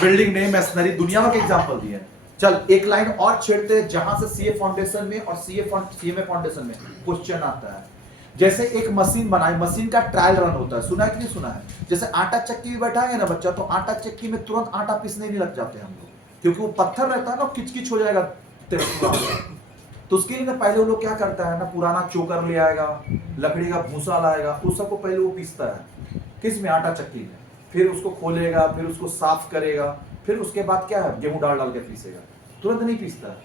बिल्डिंग नेम, मैसनरी, दुनिया भर के एग्जांपल दिए हैं। चल एक लाइन और छेड़ते हैं जहां से सीए फाउंडेशन में और सीएमए फाउंडेशन में क्वेश्चन आता है। जैसे एक मशीन बनाई, मशीन का ट्रायल रन होता है, सुना है कि नहीं सुना है? जैसे आटा चक्की में बैठाएंगे ना बच्चा, तो आटा चक्की में तुरंत आटा पीसने नहीं लग जाते हम लोग, क्योंकि वो पत्थर रहता है ना, किचकिच हो जाएगा तेरा पूरा। तो उसके लिए ना पहले वो लोग क्या करता है ना, पुराना चोकर ले आएगा, लकड़ी का भूसा लाएगा, उस सबको पहले वो पीसता है, किस में? आटा चक्की में। फिर उसको खोलेगा, फिर उसको साफ करेगा, फिर उसके बाद क्या है, गेहूं डाल के पीसेगा। तुरंत नहीं पीसता है,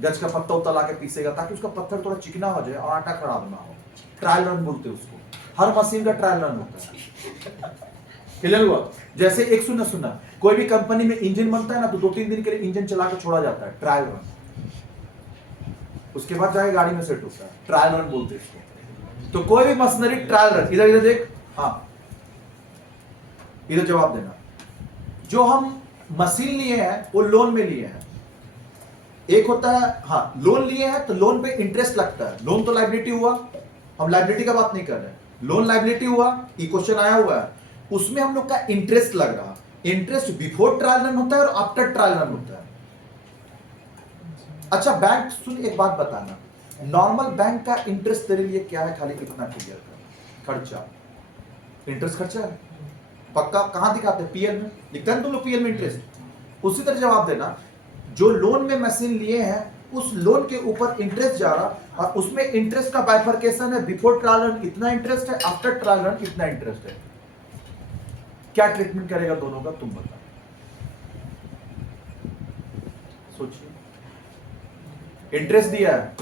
गज का पत्ता उता ला के पीसेगा, ताकि उसका पत्थर थोड़ा चिकना हो जाए और आटा खराब ना हो। ट्रायल रन बोलते हैं उसको, हर मशीन का ट्रायल रन होता है, क्लियर हुआ? जैसे एक सुनना, कोई भी कंपनी में इंजन बनता है ना, तो 2-3 दिन के लिए इंजन चला के छोड़ा जाता है, ट्रायल रन। उसके बाद जाके गाड़ी में सेट होता है, ट्रायल रन बोलते हैं इसको। तो कोई भी मशीनरी ट्रायल रन, इधर देख, हाँ इधर जवाब देना। जो हम मशीन लिए हैं वो लोन में लिए हैं। एक होता है, हाँ लोन लिए हैं तो लोन पे इंटरेस्ट लगता है, लोन तो लायबिलिटी हुआ, हम लायबिलिटी का बात नहीं कर रहे, लोन लायबिलिटी हुआ, ये क्वेश्चन आया हुआ है, उसमें हम लोग का इंटरेस्ट लग रहा। इंटरेस्ट बिफोर ट्रायल रन होता है और आफ्टर ट्रायल रन होता है। अच्छा बैंक, सुन एक बात बताना, नॉर्मल बैंक का इंटरेस्ट तेरे लिए क्या है? खाली कितना क्लियर कर, खर्चा, इंटरेस्ट खर्चा है पक्का। कहां दिखाते हैं? पीएल में लिखते हैं तुम लोग, पीएल में इंटरेस्ट। उसी तरह जवाब देना, जो लोन में मशीन लिए हैं उस लोन के ऊपर इंटरेस्ट जा रहा, और उसमें इंटरेस्ट का बाइफरकेशन है, बिफोर ट्रायल रन इतना इंटरेस्ट है, आफ्टर ट्रायल रन इतना इंटरेस्ट है। क्या ट्रीटमेंट करेगा दोनों का, तुम बताओ, सोचिए। इंटरेस्ट दिया है,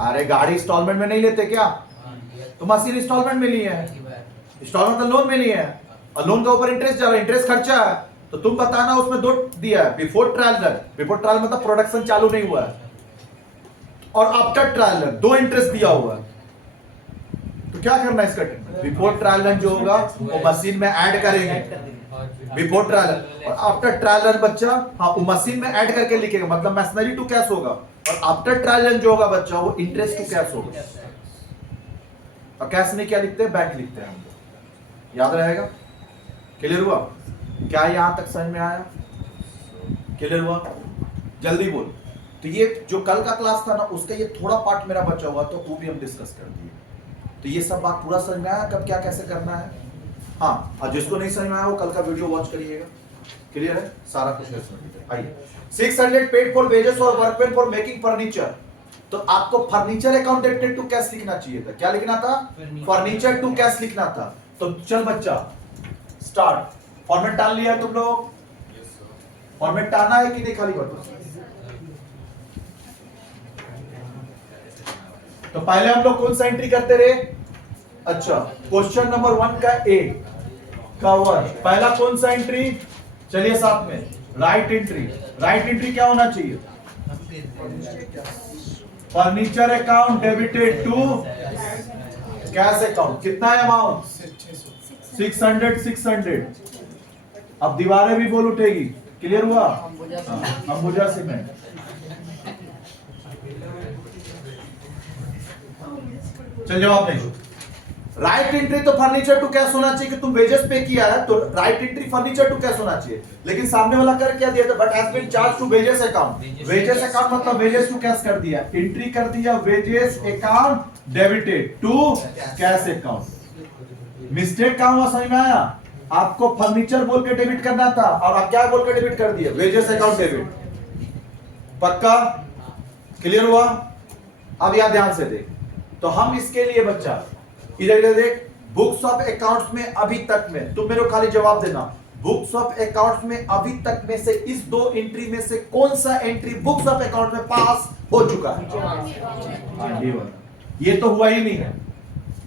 अरे गाड़ी इंस्टॉलमेंट में नहीं लेते क्या? तो मशीन इंस्टॉलमेंट में लिए हैं, इंस्टॉलमेंट तो लोन में लिए हैं, और लोन के ऊपर इंटरेस्ट जा रहा है, इंटरेस्ट खर्चा है। तो तुम बताना उसमें 2 दिया है, before trial run, before trial मतलब प्रोडक्शन चालू नहीं हुआ है, और आफ्टर ट्रायल रन 2 इंटरेस्ट दिया हुआ है। तो क्या करना है इसका? बिफोर ट्रायल रन जो होगा वो मशीन में ऐड करेंगे, बिफोर ट्रायल, और आफ्टर ट्रायल रन बच्चा, हाँ वो मशीन में ऐड करके लिखेगा, मतलब मैशनरी टू कैश होगा, और आफ्टर ट्रायल रन जो होगा बच्चा वो इंटरेस्ट टू कैश होगा। और कैश में क्या लिखते हैं? बैंक लिखते हैं हम लोग, याद रहेगा? क्लियर हुआ? क्या यहां तक समझ में आया? क्लियर हुआ? जल्दी बोल। तो ये जो कल का क्लास था ना, उसका ये थोड़ा पार्ट मेरा बचा हुआ, तो वो भी हम डिस्कस कर दिए। तो ये सब बात पूरा समझ में आया, कब क्या कैसे करना है? हाँ, और जिसको नहीं समझ में आया वो कल का वीडियो वॉच करिएगा, क्लियर है? सारा कुछ आइए। 600 पेड फॉर वेजेस और वर्कमैन फॉर मेकिंग फर्नीचर। तो आपको furniture account debited to cash लिखना चाहिए था। क्या लिखना था? फर्नीचर टू कैश लिखना था। तो चल बच्चा स्टार्ट। फॉर्मेट डाल लिया तुम लोग? फॉर्मेट डालना है कि नहीं? खाली बताओ। तो पहले हम लोग कौन सा एंट्री करते रहे? अच्छा, क्वेश्चन नंबर 1 का ए कवर, पहला कौन सा एंट्री? चलिए साथ में, राइट एंट्री। राइट एंट्री क्या होना चाहिए? Furniture account debited to cash account. कितना है अमाउंट? 600। अब दीवारें भी बोल उठेगी, क्लियर हुआ? अंबुजा सीमेंट। चल जवाब नहीं। राइट एंट्री तो फर्नीचर टू कैश होना चाहिए कि तुम वेजेस पे किया है, तो right entry furniture to cash होना चाहिए। लेकिन सामने वाला कर क्या दिया था? But has been charge to wages account. Wages account मतलब वेजेस टू कैश कर दिया, एंट्री कर दिया wages account debited to cash account. Mistake कहां हुआ समझ में आया? आपको फर्नीचर बोल के डेबिट करना था और आप क्या बोल के डेबिट कर दिया? Wages account debit. पक्का? क्लियर हुआ? अब यहां ध्यान से देख। तो हम इसके लिए बच्चा इधर देख, बुक्स ऑफ अकाउंट्स में अभी तक में तुम मेरे को खाली जवाब देना, बुक्स ऑफ अकाउंट्स में अभी तक में से इस दो एंट्री में से कौन सा एंट्री बुक्स ऑफ अकाउंट में पास हो चुका है? हाँ, ये वाला। ये तो हुआ ही नहीं है,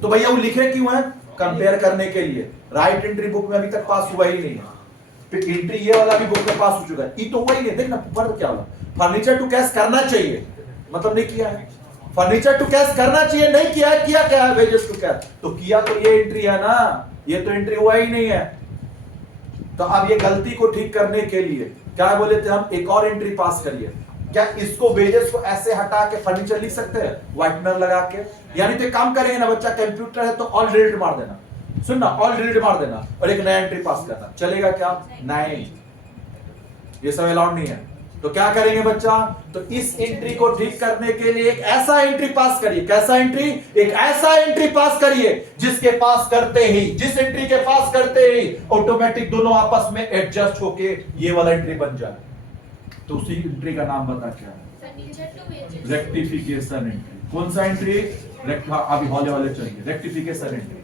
तो भैया वो लिखे क्यों है? कंपेयर करने के लिए। राइट एंट्री बुक में अभी तक पास हुआ ही नहीं है, फिर एंट्री ये वाला भी बुक में पास हो चुका है, ये तो हुआ ही नहीं। देख ना फर्क क्या हुआ। फर्नीचर टू कैश करना चाहिए, मतलब नहीं किया है। फर्नीचर टू कैश करना चाहिए, नहीं किया है। किया क्या है? Wages to cash. तो किया तो ये एंट्री है ना, ये तो एंट्री हुआ ही नहीं है। तो अब ये गलती को ठीक करने के लिए क्या बोले थे हम? एक और एंट्री पास करिए। क्या इसको वेजेस को ऐसे हटा के फर्नीचर लिख सकते हैं व्हाइटनर लगा के? यानी तो काम करेंगे ना बच्चा, कंप्यूटर है तो ऑल डिलीट मार देना, सुन ना, ऑल डिलीट मार देना और एक नया एंट्री पास करना, चलेगा क्या? नहीं, ये सब अलाउड नहीं है। तो क्या करेंगे बच्चा? तो इस एंट्री को ठीक करने के लिए एक ऐसा एंट्री पास करिए। कैसा एंट्री? एक ऐसा एंट्री पास करिए जिसके पास करते ही, जिस एंट्री के पास करते ही ऑटोमेटिक दोनों आपस में एडजस्ट होके ये वाला एंट्री बन जाए। तो उसी एंट्री का नाम बता क्या है? Rectification entry. कौन सा एंट्री? अभी हौले वाले चाहिए। Rectification entry.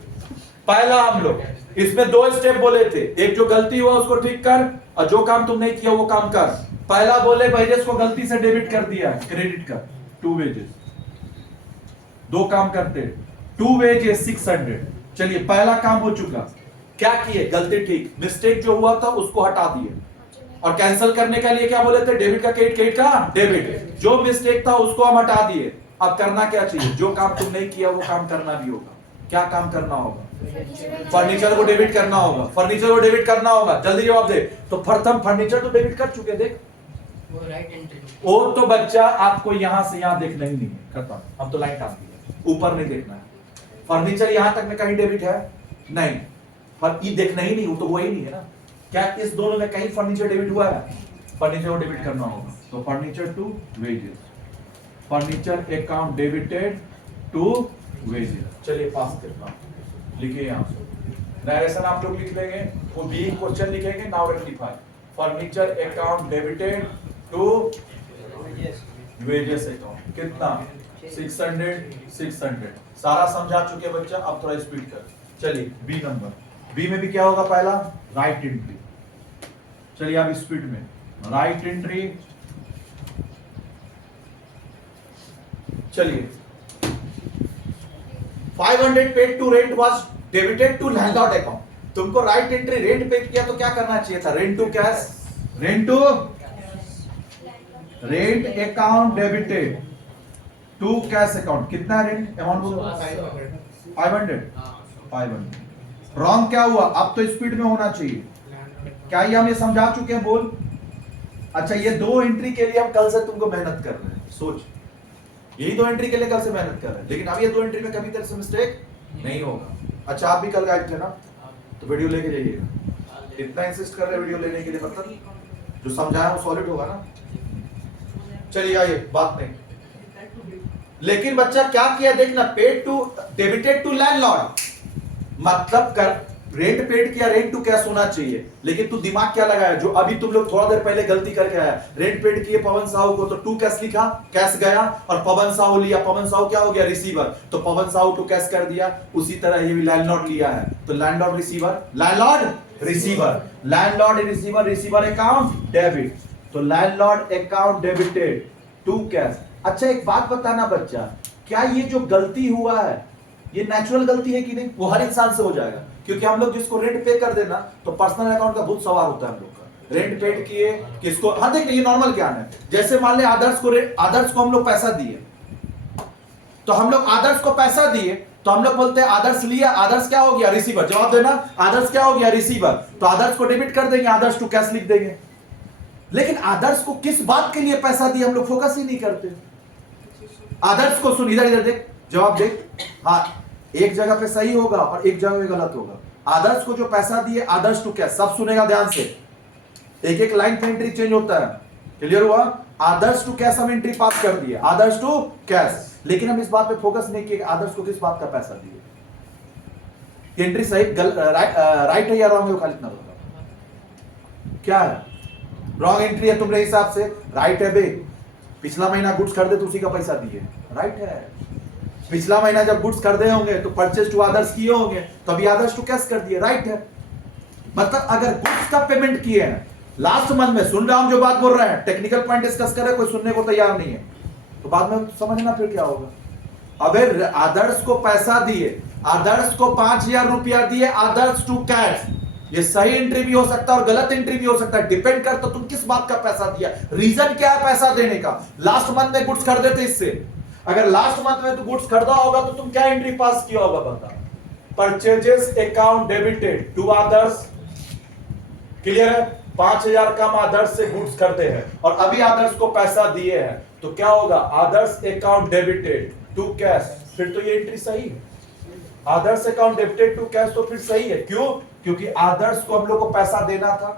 पहला हम लोग इसमें दो स्टेप बोले थे, एक जो गलती हुआ उसको ठीक कर और जो काम तुम नहीं किया वो काम कर। पहला बोले वेजेस को गलती से डेबिट कर दिया है, क्रेडिट कर, 2 वेजेस। दो काम करते, 2 वेजेस 600। चलिए पहला काम हो चुका। क्या किए? गलती ठीक, मिस्टेक जो हुआ था उसको हटा दिए। और कैंसिल करने के लिए क्या बोले थे? डेबिट का क्रेडिट, क्रेडिट का डेबिट। जो मिस्टेक था उसको हम हटा दिए। अब करना क्या चाहिए? जो काम तुम नहीं किया वो काम करना भी होगा। क्या काम करना होगा? फर्नीचर को डेबिट करना होगा। फर्नीचर को डेबिट करना होगा। जल्दी जवाब दे। तो प्रथम फर्नीचर तो डेबिट कर चुके, देख वो राइट एंट्री। वो तो बच्चा आपको यहां से यहां देखना ही नहीं है, खत्म। हम तो लाइन टाप दी, ऊपर नहीं देखना है। फर्नीचर यहां तक में कहीं डेबिट है? नहीं, पर ये देखना ही नहीं, वो तो हुआ ही नहीं है ना। क्या इस दोनों में कहीं फर्नीचर डेबिट हुआ है? फर्नीचर को डेबिट करना होगा। तो furniture to wages, furniture account debited to wages. चलिए पास करना, लिखिए यहां से डायरेक्शन आप लोग लिख लेंगे। वो बी क्वेश्चन लिखेंगे, now rectify furniture account debited to wages account. कितना? 600। सारा समझा चुके बच्चा, अब थोड़ा स्पीड कर। चलिए बी नंबर, बी में भी क्या होगा? पहला राइट एंट्री। चलिए अब स्पीड में राइट एंट्री। चलिए 500 paid to rent was debited to landlord account. तुमको राइट एंट्री रेंट पे किया तो क्या करना चाहिए था? Rent to cash, rent account debited to cash account. कितना रेंट अमाउंट बोलो? 500। रॉन्ग क्या हुआ? अब तो स्पीड में होना चाहिए। क्या ये हम ये समझा चुके हैं? बोल। अच्छा, ये दो एंट्री के लिए हम कल से तुमको मेहनत कर रहे हैं। सोच, यही दो एंट्री के लिए कल से मेहनत कर रहे हैं, लेकिन अब ये दो एंट्री में कभी तरह से मिस्टेक नहीं होगा। अच्छा, आप भी कल गाइड थे ना, तो वीडियो लेके जाइएगा। इतना इंसिस्ट कर रहे हैं वीडियो लेने के लिए, मतलब जो समझाया वो सॉलिड होगा ना। चलिए ये बात नहीं, लेकिन बच्चा क्या किया देखना, paid to debited to landlord, मतलब कर रेंट पेड किया, रेंट टू कैश होना चाहिए। लेकिन तू दिमाग क्या लगाया? जो अभी तुम लोग थोड़ा देर पहले गलती करके आया, रेंट पेड किए पवन साहू को तो टू कैश लिखा, कैश गया, और पवन साहू लिया, पवन साहू क्या हो गया? रिसीवर, तो पवन साहू टू कैश कर दिया। उसी तरह ये भी लैंडलॉर्ड लिया है, तो landlord receiver, landlord receiver, landlord receiver, receiver account debit, तो landlord account debited to cash. अच्छा एक बात बताना बच्चा, क्या ये जो गलती हुआ है ये नेचुरल गलती है कि नहीं? वो हर इंसान से हो जाएगा, क्योंकि हम लोग जिसको रेंट पे कर देना तो पर्सनल अकाउंट का बहुत सवाल होता है हम लोग का। रेंट पेड किए किसको? हाँ देख, ये नॉर्मल ज्ञान है। जैसे मान ले आदर्श को हम लोग पैसा दिए, तो हम लोग आदर्श को पैसा दिए तो हम लोग बोलते हैं आदर्श लिया, आदर्श क्या हो गया? रिसीवर। जवाब देना, आदर्श क्या हो गया? रिसीवर। तो आदर्श को डेबिट कर देंगे, आदर्श टू कैश लिख देंगे। लेकिन आदर्श को किस बात के लिए पैसा दिया हम लोग फोकस ही नहीं करते। आदर्श को सुन, इधर देख, जवाब देख। हाँ, एक जगह पे सही होगा और एक जगह पे गलत होगा। आदर्श को जो पैसा दिए, आदर्श टू कैश, सब सुनेगा ध्यान से, एक एक लाइन पे एंट्री चेंज होता है। क्लियर हुआ? आदर्श टू कैश हम एंट्री पास कर दिए, आदर्श टू कैश, लेकिन हम इस बात पे फोकस नहीं किए आदर्श को किस बात का पैसा दिए। एंट्री सही राइट है या रॉन्ग है? वो खाली इतना बताओ, क्या है? रॉन्ग एंट्री है तुम्हारे हिसाब से? राइट है बे, पिछला महीना गुड्स खरीदे तो उसी का पैसा दिए, राइट है। पिछला महीना जब गुड्स खरीदे होंगे तो परचेज टू आदर्स किए होंगे, तभी आदर्स टू कैश कर दिए, राइट है। मतलब अगर गुड्स का पेमेंट किए हैं लास्ट मंथ में, सुन रहे हम जो बात बोल रहे हैं, टेक्निकल पॉइंट डिस्कस कर रहे हैं, कोई सुनने को तैयार नहीं है, तो बाद में समझना फिर क्या होगा। अबे आदर्श को पैसा दिए, आदर्श को 5,000 रुपया दिए, आदर्श टू कैश, ये सही एंट्री भी हो सकता है और गलत एंट्री भी हो सकता है, डिपेंड करता तुम किस बात का पैसा दिया, रीजन क्या है पैसा देने का। लास्ट मंथ में गुड्स खरीदे थे इससे, अगर लास्ट मंथ में तो गुड्स खरीदा होगा तो तुम क्या एंट्री पास किया होगा बता, purchases account debited to Adarsh, clear है। 5,000 कम आदर्श से गुड्स खरीदे हैं और अभी आदर्श को पैसा दिए हैं, तो क्या होगा, आदर्श अकाउंट डेबिटेड टू कैश, फिर तो ये एंट्री सही है। आदर्श अकाउंट डेबिटेड टू कैश तो फिर सही है, क्यों, क्योंकि आदर्श को हम लोग को पैसा देना था,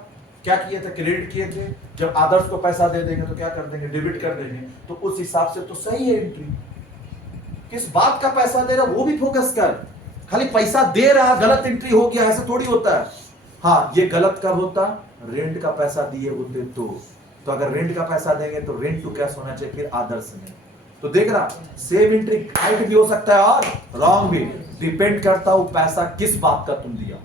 क्या किए थे, क्रेडिट किए थे। जब आदर्श को पैसा दे देंगे तो क्या कर देंगे, डेबिट कर देंगे, तो उस हिसाब से तो सही है एंट्री। किस बात का पैसा दे रहा वो भी फोकस कर, खाली पैसा दे रहा गलत एंट्री हो गया ऐसा थोड़ी होता है। हाँ ये गलत कब होता, रेंट का पैसा दिए होते तो अगर रेंट का पैसा देंगे तो रेंट टू कैश होना चाहिए, फिर आदर्श में। तो देख रहा सेम एंट्री राइट भी हो सकता है और रॉन्ग भी, डिपेंड करता हूं पैसा किस बात का तुम दिया।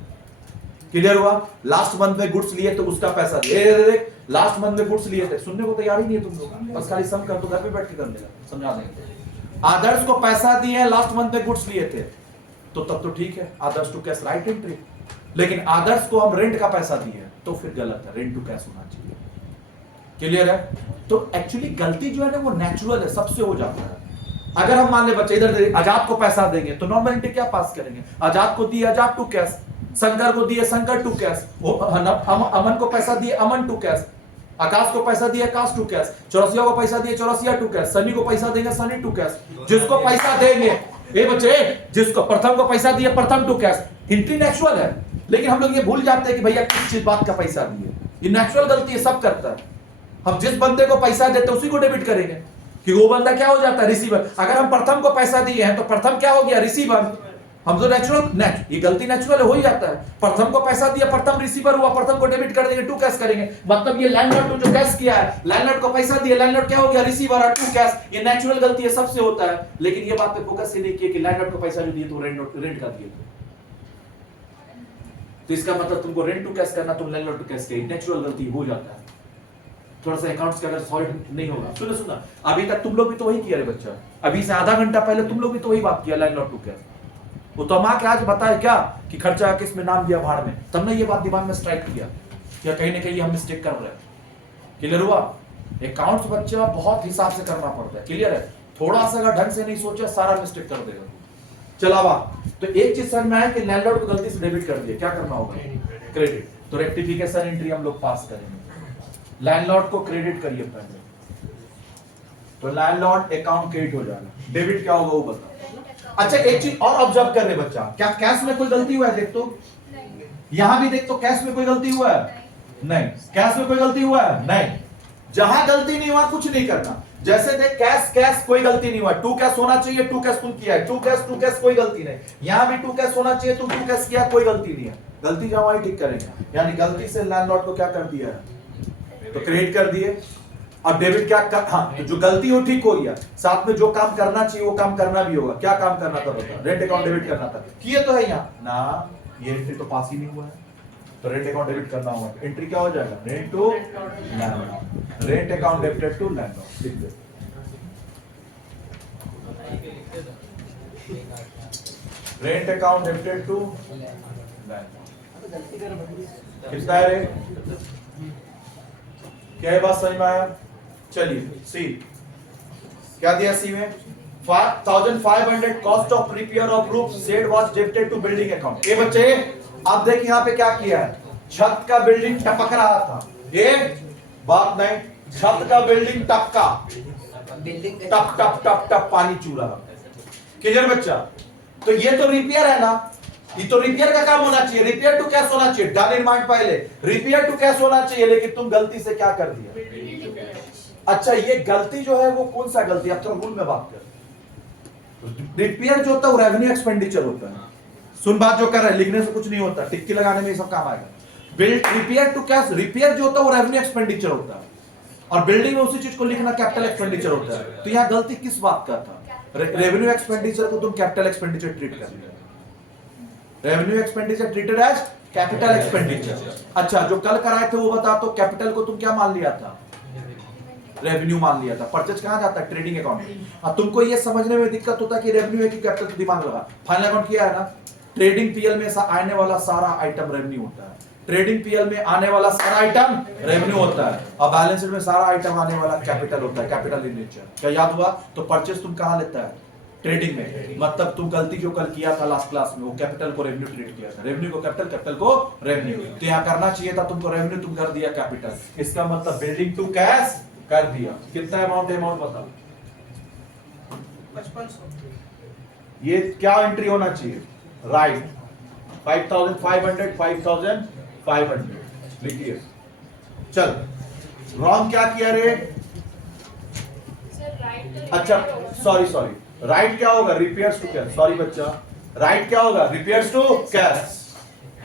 क्लियर हुआ। लास्ट मंथ में गुड्स लिए तो उसका पैसा देख, लास्ट मंथ में गुड्स लिए थे, सुनने को तैयार ही नहीं है तुम लोग, बस खाली सम कर दो, घर पे बैठ के कर लेगा, समझा देंगे। आदर्श को पैसा दिए हैं, लास्ट मंथ में गुड्स लिए थे, तो तब तो ठीक है, आदर्श टू कैश राइट एंट्री। लेकिन आदर्श को हम रेंट का पैसा दिए तो फिर गलत है, रेंट टू कैश होना चाहिए। क्लियर है। तो एक्चुअली गलती जो है ना वो नेचुरल है, सबसे हो जाता है। अगर हम मान ले बच्चे इधर आजाद को पैसा देंगे तो नॉर्मल एंट्री क्या पास करेंगे, आजाद को दिए आजाद टू कैश, शंकर को दिए शंकर टू कैश, अमन को पैसा दिए अमन टू कैश, आकाश को पैसा दिए आकाश टू कैश, चौरसिया को पैसा दिए चौरसिया टू कैश, सनी को पैसा देंगे सनी टू कैश। जिसको पैसा देंगे ए बच्चे, जिसको प्रथम को पैसा दिए प्रथम टू कैश, एंट्री नेचुरल है। लेकिन हम लोग ये भूल जाते हैं कि भैया किस चीज बात का पैसा दिए, ये नेचुरल गलती है, सब करता है। हम जिस बंदे को पैसा देते हैं उसी को डेबिट करेंगे, कि वो बंदा क्या हो जाता है, रिसीवर। अगर हम प्रथम को पैसा दिए हैं तो प्रथम क्या हो गया, रिसीवर। हम तो नेचुरल ये गलती नेचुरल हो ही जाता है। प्रथम को पैसा दिया, प्रथम रिसीवर हुआ, प्रथम को डेबिट कर देंगे, टू कैश करेंगे। मतलब ये लैंडलॉर्ड ने जो कैश किया है, लैंडलॉर्ड को पैसा दिया, लैंडलॉर्ड क्या हो गया, रिसीवर और टू कैश। ये नेचुरल गलती है, सबसे होता है। लेकिन ये बात पे फोकस ही नहीं किया कि लैंडलॉर्ड को पैसा जो दिए तो रेंट का दिए, तो इसका मतलब तुमको रेंट टू कैश करना, तुम लैंडलॉर्ड टू कैश किया, नेचुरल गलती हो जाता है। थोड़ा सा अकाउंट्स का अगर सॉल्व नहीं होगा, सुना अभी तक तुम लोग भी तो वही किया रे बच्चा, अभी से आधा घंटा पहले तुम लोग भी तो वही बात किया लैंडलॉर्ड टू कैश। वो तो माँ के आज बताए क्या कि खर्चा किस में नाम दिया भाड़ में, तब ने ये बात दिमाग में स्ट्राइक किया क्या कहीं ना कहीं हम मिस्टेक कर रहे हैं। क्लियर हुआ। अकाउंट्स बच्चा बहुत हिसाब से करना पड़ता है। क्लियर है। थोड़ा सा अगर ढंग से नहीं सोचा सारा मिस्टेक कर देगा। चलावा तो एक चीज समझ में आया कि लैंडलॉर्ड को गलती से डेबिट कर दिया, क्या करना होगा, क्रेडिट। तो रेक्टिफिकेशन एंट्री हम लोग पास करेंगे, लैंडलॉर्ड को क्रेडिट करिए पहले, तो लैंडलॉर्ड अकाउंट क्रेडिट हो जाएगा। डेबिट क्या होगा वो बताओ। अच्छा एक चीज और ऑब्जर्व कर रहे बच्चा, क्या कैश में कोई गलती हुआ है, देख तो यहां भी देख तो कैश में कोई गलती हुआ है नहीं, कैश में कोई गलती हुआ है नहीं। जहां गलती नहीं हुआ कुछ नहीं करना। जैसे देख कैश कोई गलती नहीं हुआ, टू कैश होना चाहिए, टू कैश तुम किया है, टू कैश कोई गलती नहीं। यहां भी टू कैश होना चाहिए, टू कैश किया, कोई गलती नहीं है। गलती जहां वहीं ठीक करेंगे, यानी गलती से लैंडलॉर्ड को क्या कर दिया है, तो क्रेडिट कर दिए। अब डेबिट क्या कर, हाँ तो जो गलती हो ठीक हो गया, साथ में जो काम करना चाहिए वो काम करना भी होगा। क्या काम करना था बता, रेंट अकाउंट डेबिट करना था, किए तो है यहाँ ना, ये एंट्री तो पास ही नहीं हुआ है, तो रेंट अकाउंट डेबिट करना होगा। एंट्री क्या हो जाएगा, rent to landlord, rent account debited to landlord, लिख दे। Rent account debited to landlord, कितना है रे, क्या है बात समझ में आया। चलिए सी क्या दिया, सी में 5500 cost of repair of roof shed was debited to building account. ये बच्चे अब देखिए यहाँ पे क्या किया है, छत का बिल्डिंग टपक रहा था, ये बात नहीं, छत का बिल्डिंग टपका, टप टप टप टप पानी चू रहा। क्लियर बच्चा। तो ये तो रिपेयर है ना, ये तो रिपेयर का काम होना चाहिए, रिपेयर टू कैश होना चाहिए, डन इन माइंड पहले, रिपेयर टू कैश होना चाहिए। लेकिन तुम गलती से क्या कर दिया। अच्छा ये गलती जो है वो कौन सा गलती, अब तो रूल में बात कर। रिपेयर जो होता है वो रेवेन्यू एक्सपेंडिचर होता है। सुन बात जो कर रहा है, लिखने से कुछ नहीं होता, टिक्की लगाने में ये सब काम आएगा। Build repair to cash, repair जो होता है वो रेवेन्यू एक्सपेंडिचर होता है, और बिल्डिंग में उसी चीज को लिखना कैपिटल एक्सपेंडिचर होता है। तो यहाँ गलती किस बात का था, रेवेन्यू एक्सपेंडिचर को तुम कैपिटल एक्सपेंडिचर ट्रीट कर दिया। Revenue expenditure treated as capital expenditure. अच्छा, जो कल कराए थे वो बता, तो कैपिटल को तुम क्या मान लिया था? रेवेन्यू मान लिया था। परचेज कहां जाता है? Trading account. अब तुमको ये समझने में दिक्कत होता है कि रेवेन्यू है कि कैपिटल, तो दिमाग लगा। फाइनल अकाउंट किया है ना, ट्रेडिंग पीएल में आने वाला सारा आइटम रेवेन्यू होता है, ट्रेडिंग पीएल में आने वाला सारा आइटम रेवेन्यू होता है, और बैलेंस शीट में सारा आइटम आने वाला कैपिटल होता है, कैपिटल इन नेचर। क्या याद हुआ? तो परचेज तुम कहां लेता है? ट्रेडिंग में। मतलब तुम गलती जो कल किया था लास्ट क्लास में, वो कैपिटल को रेवेन्यू ट्रीट किया था, रेवेन्यू को कैपिटल, कैपिटल को रेवेन्यू। तो यहाँ करना चाहिए था तुमको रेवेन्यू, तुम कर दिया कैपिटल। इसका मतलब बिल्डिंग टू कैश कर दिया। कितना अमाउंट है? अमाउंट बताओ। 5500। ये क्या एंट्री होना चाहिए? राइट, 5500, 5500 लिखिए। चल, रॉन्ग क्या किया रे? अच्छा, सॉरी, राइट क्या होगा? Repairs to cash. सॉरी बच्चा, राइट क्या होगा? Repairs to cash.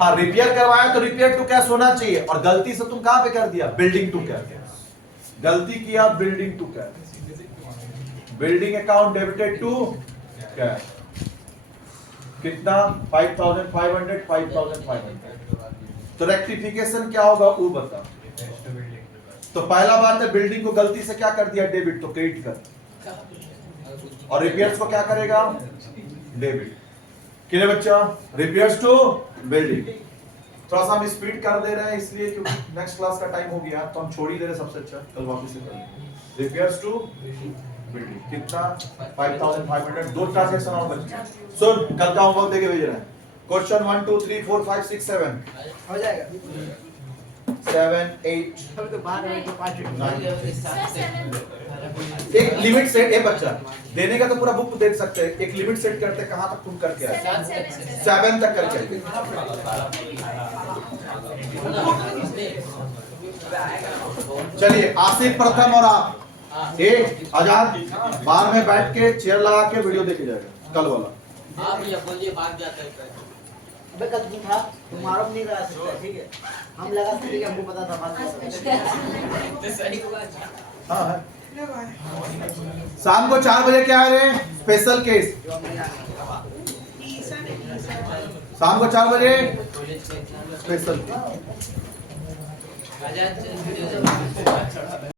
हाँ, रिपेयर करवाया तो रिपेयर टू कैश होना चाहिए, और गलती से तुम कहां पे कर दिया? Building to cash. गलती किया, building to cash. Building account debited to cash. कितना? 5500, 5500। तो रेक्टिफिकेशन क्या होगा वो बता। तो पहला बात है, बिल्डिंग को गलती से क्या कर दिया? डेबिट, तो क्रेडिट कर। और रिपेयर्स को क्या करेगा? डेबिट। कितने बच्चा? Repairs to building. थोड़ा सा हम स्पीड कर दे रहे हैं इसलिए क्योंकि नेक्स्ट क्लास का टाइम हो गया, तो हम छोड़ ही दे रहे। सबसे अच्छा कल वापस से कर लेंगे। Repairs to building. कितना? 5500। दो ट्रांजैक्शन और बच गए। सुन, कल का होमवर्क देके भेज रहे हैं। क्वेश्चन 1 2 3 4 5 6 7 हो जाएगा। 7 8 अभी तो बाहर में तो 5 एक लिमिट सेट है बच्चा, देने का तो पूरा बुक देख सकते हैं। एक लिमिट सेट करते, कहां तक तुम करके आए? 7 तक करके आए। चलिए, आसिफ प्रथम और आप आजाद बाहर में बैठ के चेयर लगा के वीडियो देखे जाएगा कल वाला। आप ये बोलिए, भाग जाता है। अबे कल तुम था, तुम आरोप नहीं लगा सकते, ठीक है? हम लगा सकते हैं, हमको पता था बात। तो सही हुआ। हाँ है। शाम को 4 बजे क्या है रे? Special case. शाम को 4 बजे स्पेशल। आजाद